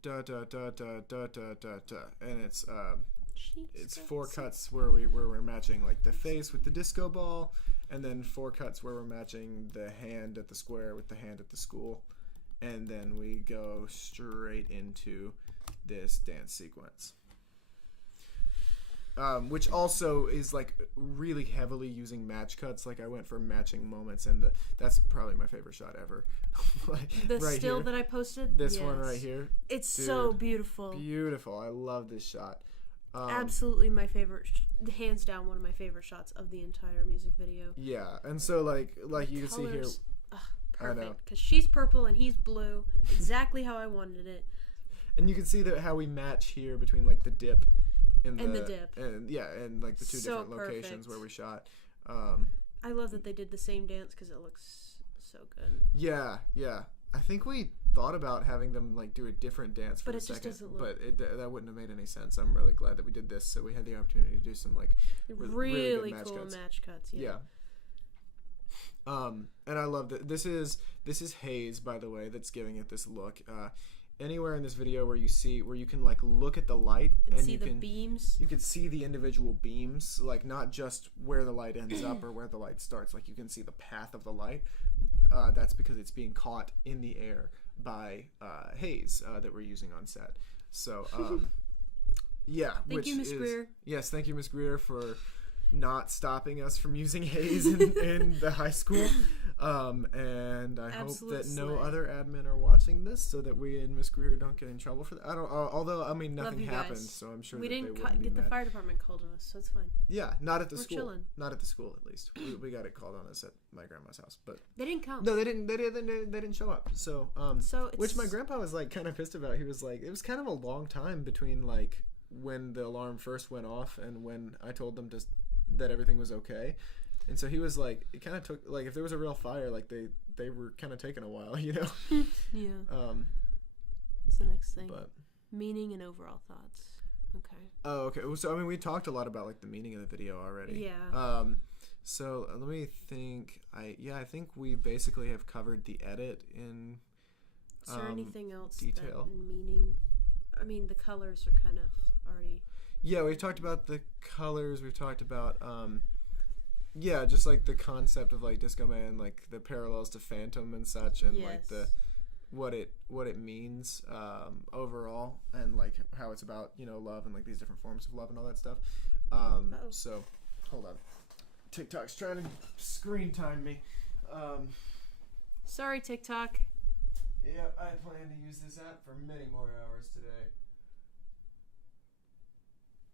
da da da da da da da da, and it's 4 cuts where we're matching like the face with the disco ball, and then 4 cuts where we're matching the hand at the square with the hand at the school, and then we go straight into this dance sequence. Which also is like really heavily using match cuts. Like I went for matching moments, and that's probably my favorite shot ever. The right still here. That I posted. This one right here. It's Dude, so beautiful. Beautiful. I love this shot. Absolutely my favorite, hands down one of my favorite shots of the entire music video. Yeah, and so like you can see here. Perfect. Because she's purple and he's blue, exactly how I wanted it. And you can see how we match here between like the dip. And the dip. And like the 2 so different locations where we shot. I love that they did the same dance because it looks so good. Yeah. I think we thought about having them like do a different dance for a second, just doesn't look. But that wouldn't have made any sense. I'm really glad that we did this, so we had the opportunity to do some like really cool cuts. match cuts. Yeah. And I love that this is Hayes, by the way, that's giving it this look. anywhere in this video where you can like look at the light And and see you the can beams. you can see the individual beams, like not just where the light ends up or where the light starts. Like you can see the path of the light. That's because it's being caught in the air by haze that we're using on set. So yeah, Thank you, Miss Greer. Yes, thank you, Miss Greer, for not stopping us from using haze in the high school. And I Absolute hope that no slay. other admin are watching this, so that we and Miss Greer don't get in trouble for that. I don't. Although I mean, Love nothing you happened, guys. so I'm sure We that didn't they wouldn't be get the mad. fire department called on us, so it's fine. Yeah, not at the We're school. chilling. Not at the school, at least. We got it called on us at my grandma's house, but They didn't come. no, they didn't. They didn't show up. So So it's, which my grandpa was like kind of pissed about. He was like, it was kind of a long time between like when the alarm first went off and when I told them that everything was okay. And so he was like, it kind of took, like, if there was a real fire, like they were kind of taking a while, you know. Yeah. What's the next thing? But Meaning and overall thoughts. Okay. oh, okay. So I mean, we talked a lot about like the meaning of the video already. Yeah. So let me think. I think we basically have covered the edit in Is there anything else? detail. That meaning? I mean, the colors are kind of already. Yeah, we've talked about the colors. We've talked about, yeah, just like the concept of like Disco Man, like the parallels to Phantom and such, and like the what it means overall, and like how it's about, you know, love and like these different forms of love and all that stuff. So hold on, TikTok's trying to screen time me. Sorry, TikTok. Yeah, I plan to use this app for many more hours today.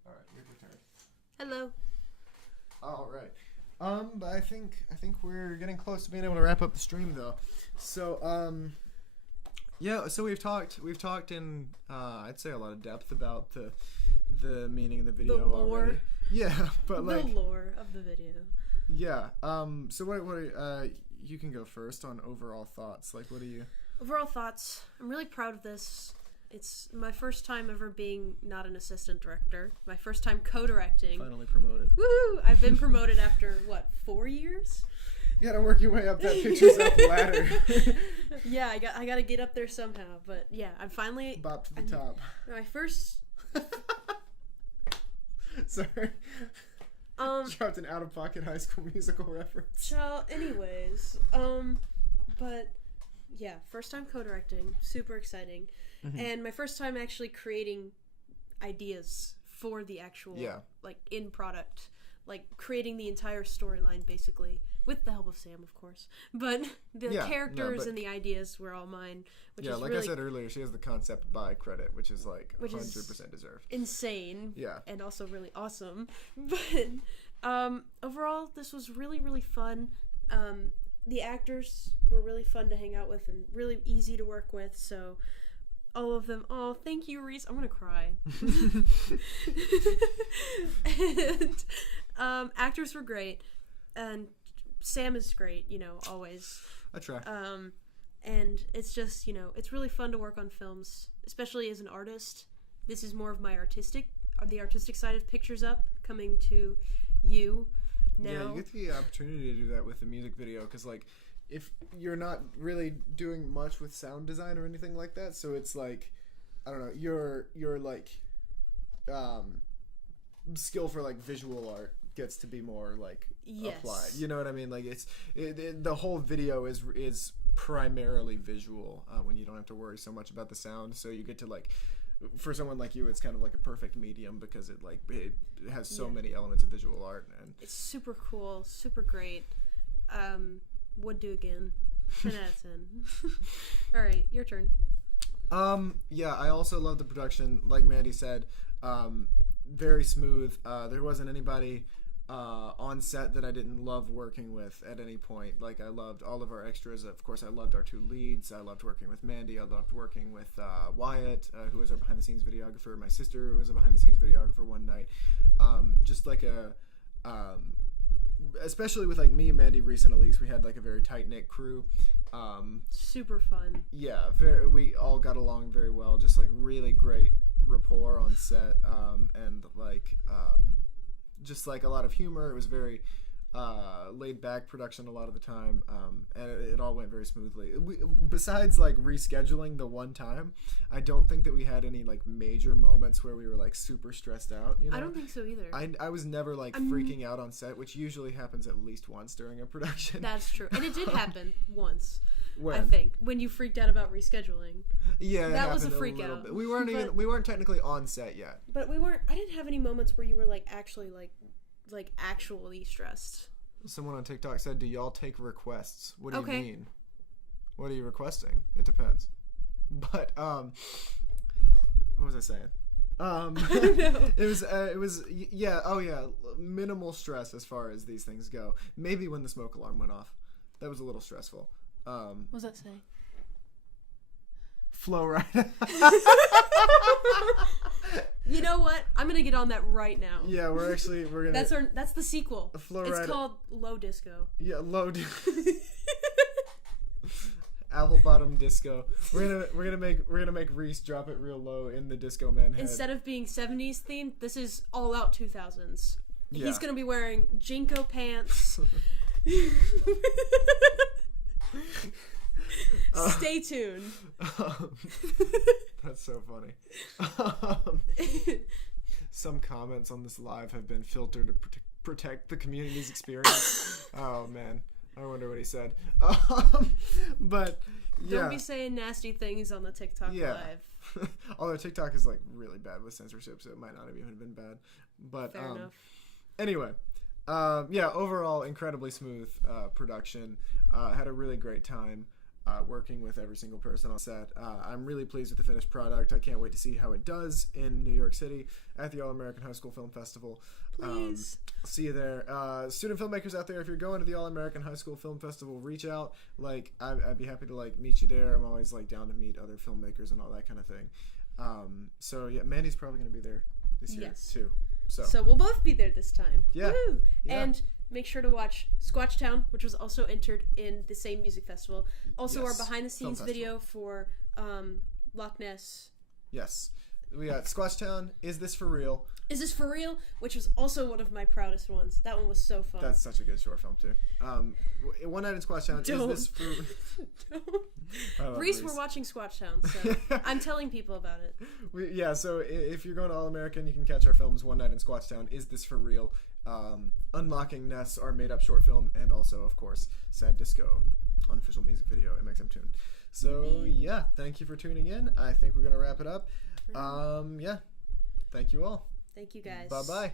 All right, your turn. Hello. All right. But I think we're getting close to being able to wrap up the stream though. So yeah. So we've talked in I'd say a lot of depth about the meaning of the video lore. already. Yeah, but like the lore of the video. yeah. So what you can go first on overall thoughts. Like, what do you? Overall thoughts. I'm really proud of this. It's my first time ever being not an assistant director. My first time co-directing. Finally promoted. Woohoo! I've been promoted after, 4 years? You gotta work your way up that pictures up ladder. Yeah, I gotta get up there somehow. But yeah, I'm finally... Bop to the top. My first... Sorry. Dropped an out-of-pocket High School Musical reference. So, anyways, but yeah, first time co-directing, super exciting. Mm-hmm. And my first time actually creating ideas for the actual, like, in product. Like, creating the entire storyline, basically. With the help of Sam, of course. But the characters and the ideas were all mine. Which is like really I said earlier, she has the concept by credit, which is, like, 100% deserved. Insane. Yeah. And also really awesome. But, overall, this was really, really fun. The actors were really fun to hang out with and really easy to work with, so... all of them. Oh, thank you, Reese. I'm gonna cry. And actors were great, and Sam is great. You know, always. I try. And it's just, you know, it's really fun to work on films, especially as an artist. This is more of the artistic side of Pictures Up, coming to you now. Yeah, you get the opportunity to do that with the music video, because like, if you're not really doing much with sound design or anything like that, so it's like, I don't know, your like skill for like visual art gets to be more like applied. You know what I mean? Like the whole video is primarily visual when you don't have to worry so much about the sound. So you get to like, for someone like you, it's kind of like a perfect medium because it has so many elements of visual art, and it's super cool, super great. Would do again. 10 out of 10. Alright, your turn. Yeah, I also love the production. Like Mandy said, very smooth. There wasn't anybody on set that I didn't love working with at any point. Like, I loved all of our extras. Of course, I loved our two leads. I loved working with Mandy. I loved working with Wyatt, who was our behind-the-scenes videographer. My sister, who was a behind-the-scenes videographer one night. Just like a... especially with like me and Mandy recent, at least we had like a very tight-knit crew. Super fun. Yeah, we all got along very well. Just like really great rapport on set, and like just like a lot of humor. It was very laid back production a lot of the time, and it all went very smoothly. Besides like rescheduling the one time, I don't think that we had any like major moments where we were like super stressed out. You know? I don't think so either. I was never like freaking out on set, which usually happens at least once during a production. That's true, and it did happen once. When? I think when you freaked out about rescheduling. Yeah, that was a happened freak little out. bit. We weren't technically on set yet. But we weren't. I didn't have any moments where you were like actually like actually stressed. Someone on TikTok said, "Do y'all take requests?" What do you Okay. mean? What are you requesting? It depends. But what was I saying? I don't know. It was yeah. Oh yeah, minimal stress as far as these things go. Maybe when the smoke alarm went off, that was a little stressful. What was that saying? Flow right. You know what? I'm gonna get on that right now. Yeah, we're gonna. That's the sequel. Flow It's Rida. called Low Disco. Yeah, low. Apple bottom disco. We're gonna make Reese drop it real low in the Disco Man head. Instead of being 70s themed, this is all out 2000s. Yeah. He's gonna be wearing Jinko pants. Stay tuned. That's so funny. Some comments on this live have been filtered to protect the community's experience. Oh man, I wonder what he said. But yeah, Don't be saying nasty things on the TikTok live. Although TikTok is like really bad with censorship, so it might not have even been bad. But Fair enough. Anyway, yeah, overall incredibly smooth production. Had a really great time working with every single person on set. I'm really pleased with the finished product. I can't wait to see how it does in New York City at the All-American High School Film Festival. Please. See you there. Student filmmakers out there, if you're going to the All-American High School Film Festival, reach out. Like, I'd be happy to like meet you there. I'm always like down to meet other filmmakers and all that kind of thing. So yeah, Mandy's probably going to be there this year too. So we'll both be there this time. Yeah. Woo! Yeah. And make sure to watch Squatchtown, which was also entered in the same music festival. Also, Yes. our behind-the-scenes Film video for Loch Ness. Yes. We got Squatchtown, Is This For Real? Is This For Real? Which was also one of my proudest ones. That one was so fun. That's such a good short film too. One Night in Squatchtown, Don't. Is This For... I love Reese, we're watching Squatchtown, so I'm telling people about it. Yeah, so if you're going to All-American, you can catch our films One Night in Squatchtown, Is This For Real? Unlocking Ness, our made-up short film, and also, of course, Sad Disco, unofficial music video, MXM Tune. So, yeah, thank you for tuning in. I think we're going to wrap it up. Yeah, thank you all. Thank you, guys. Bye-bye.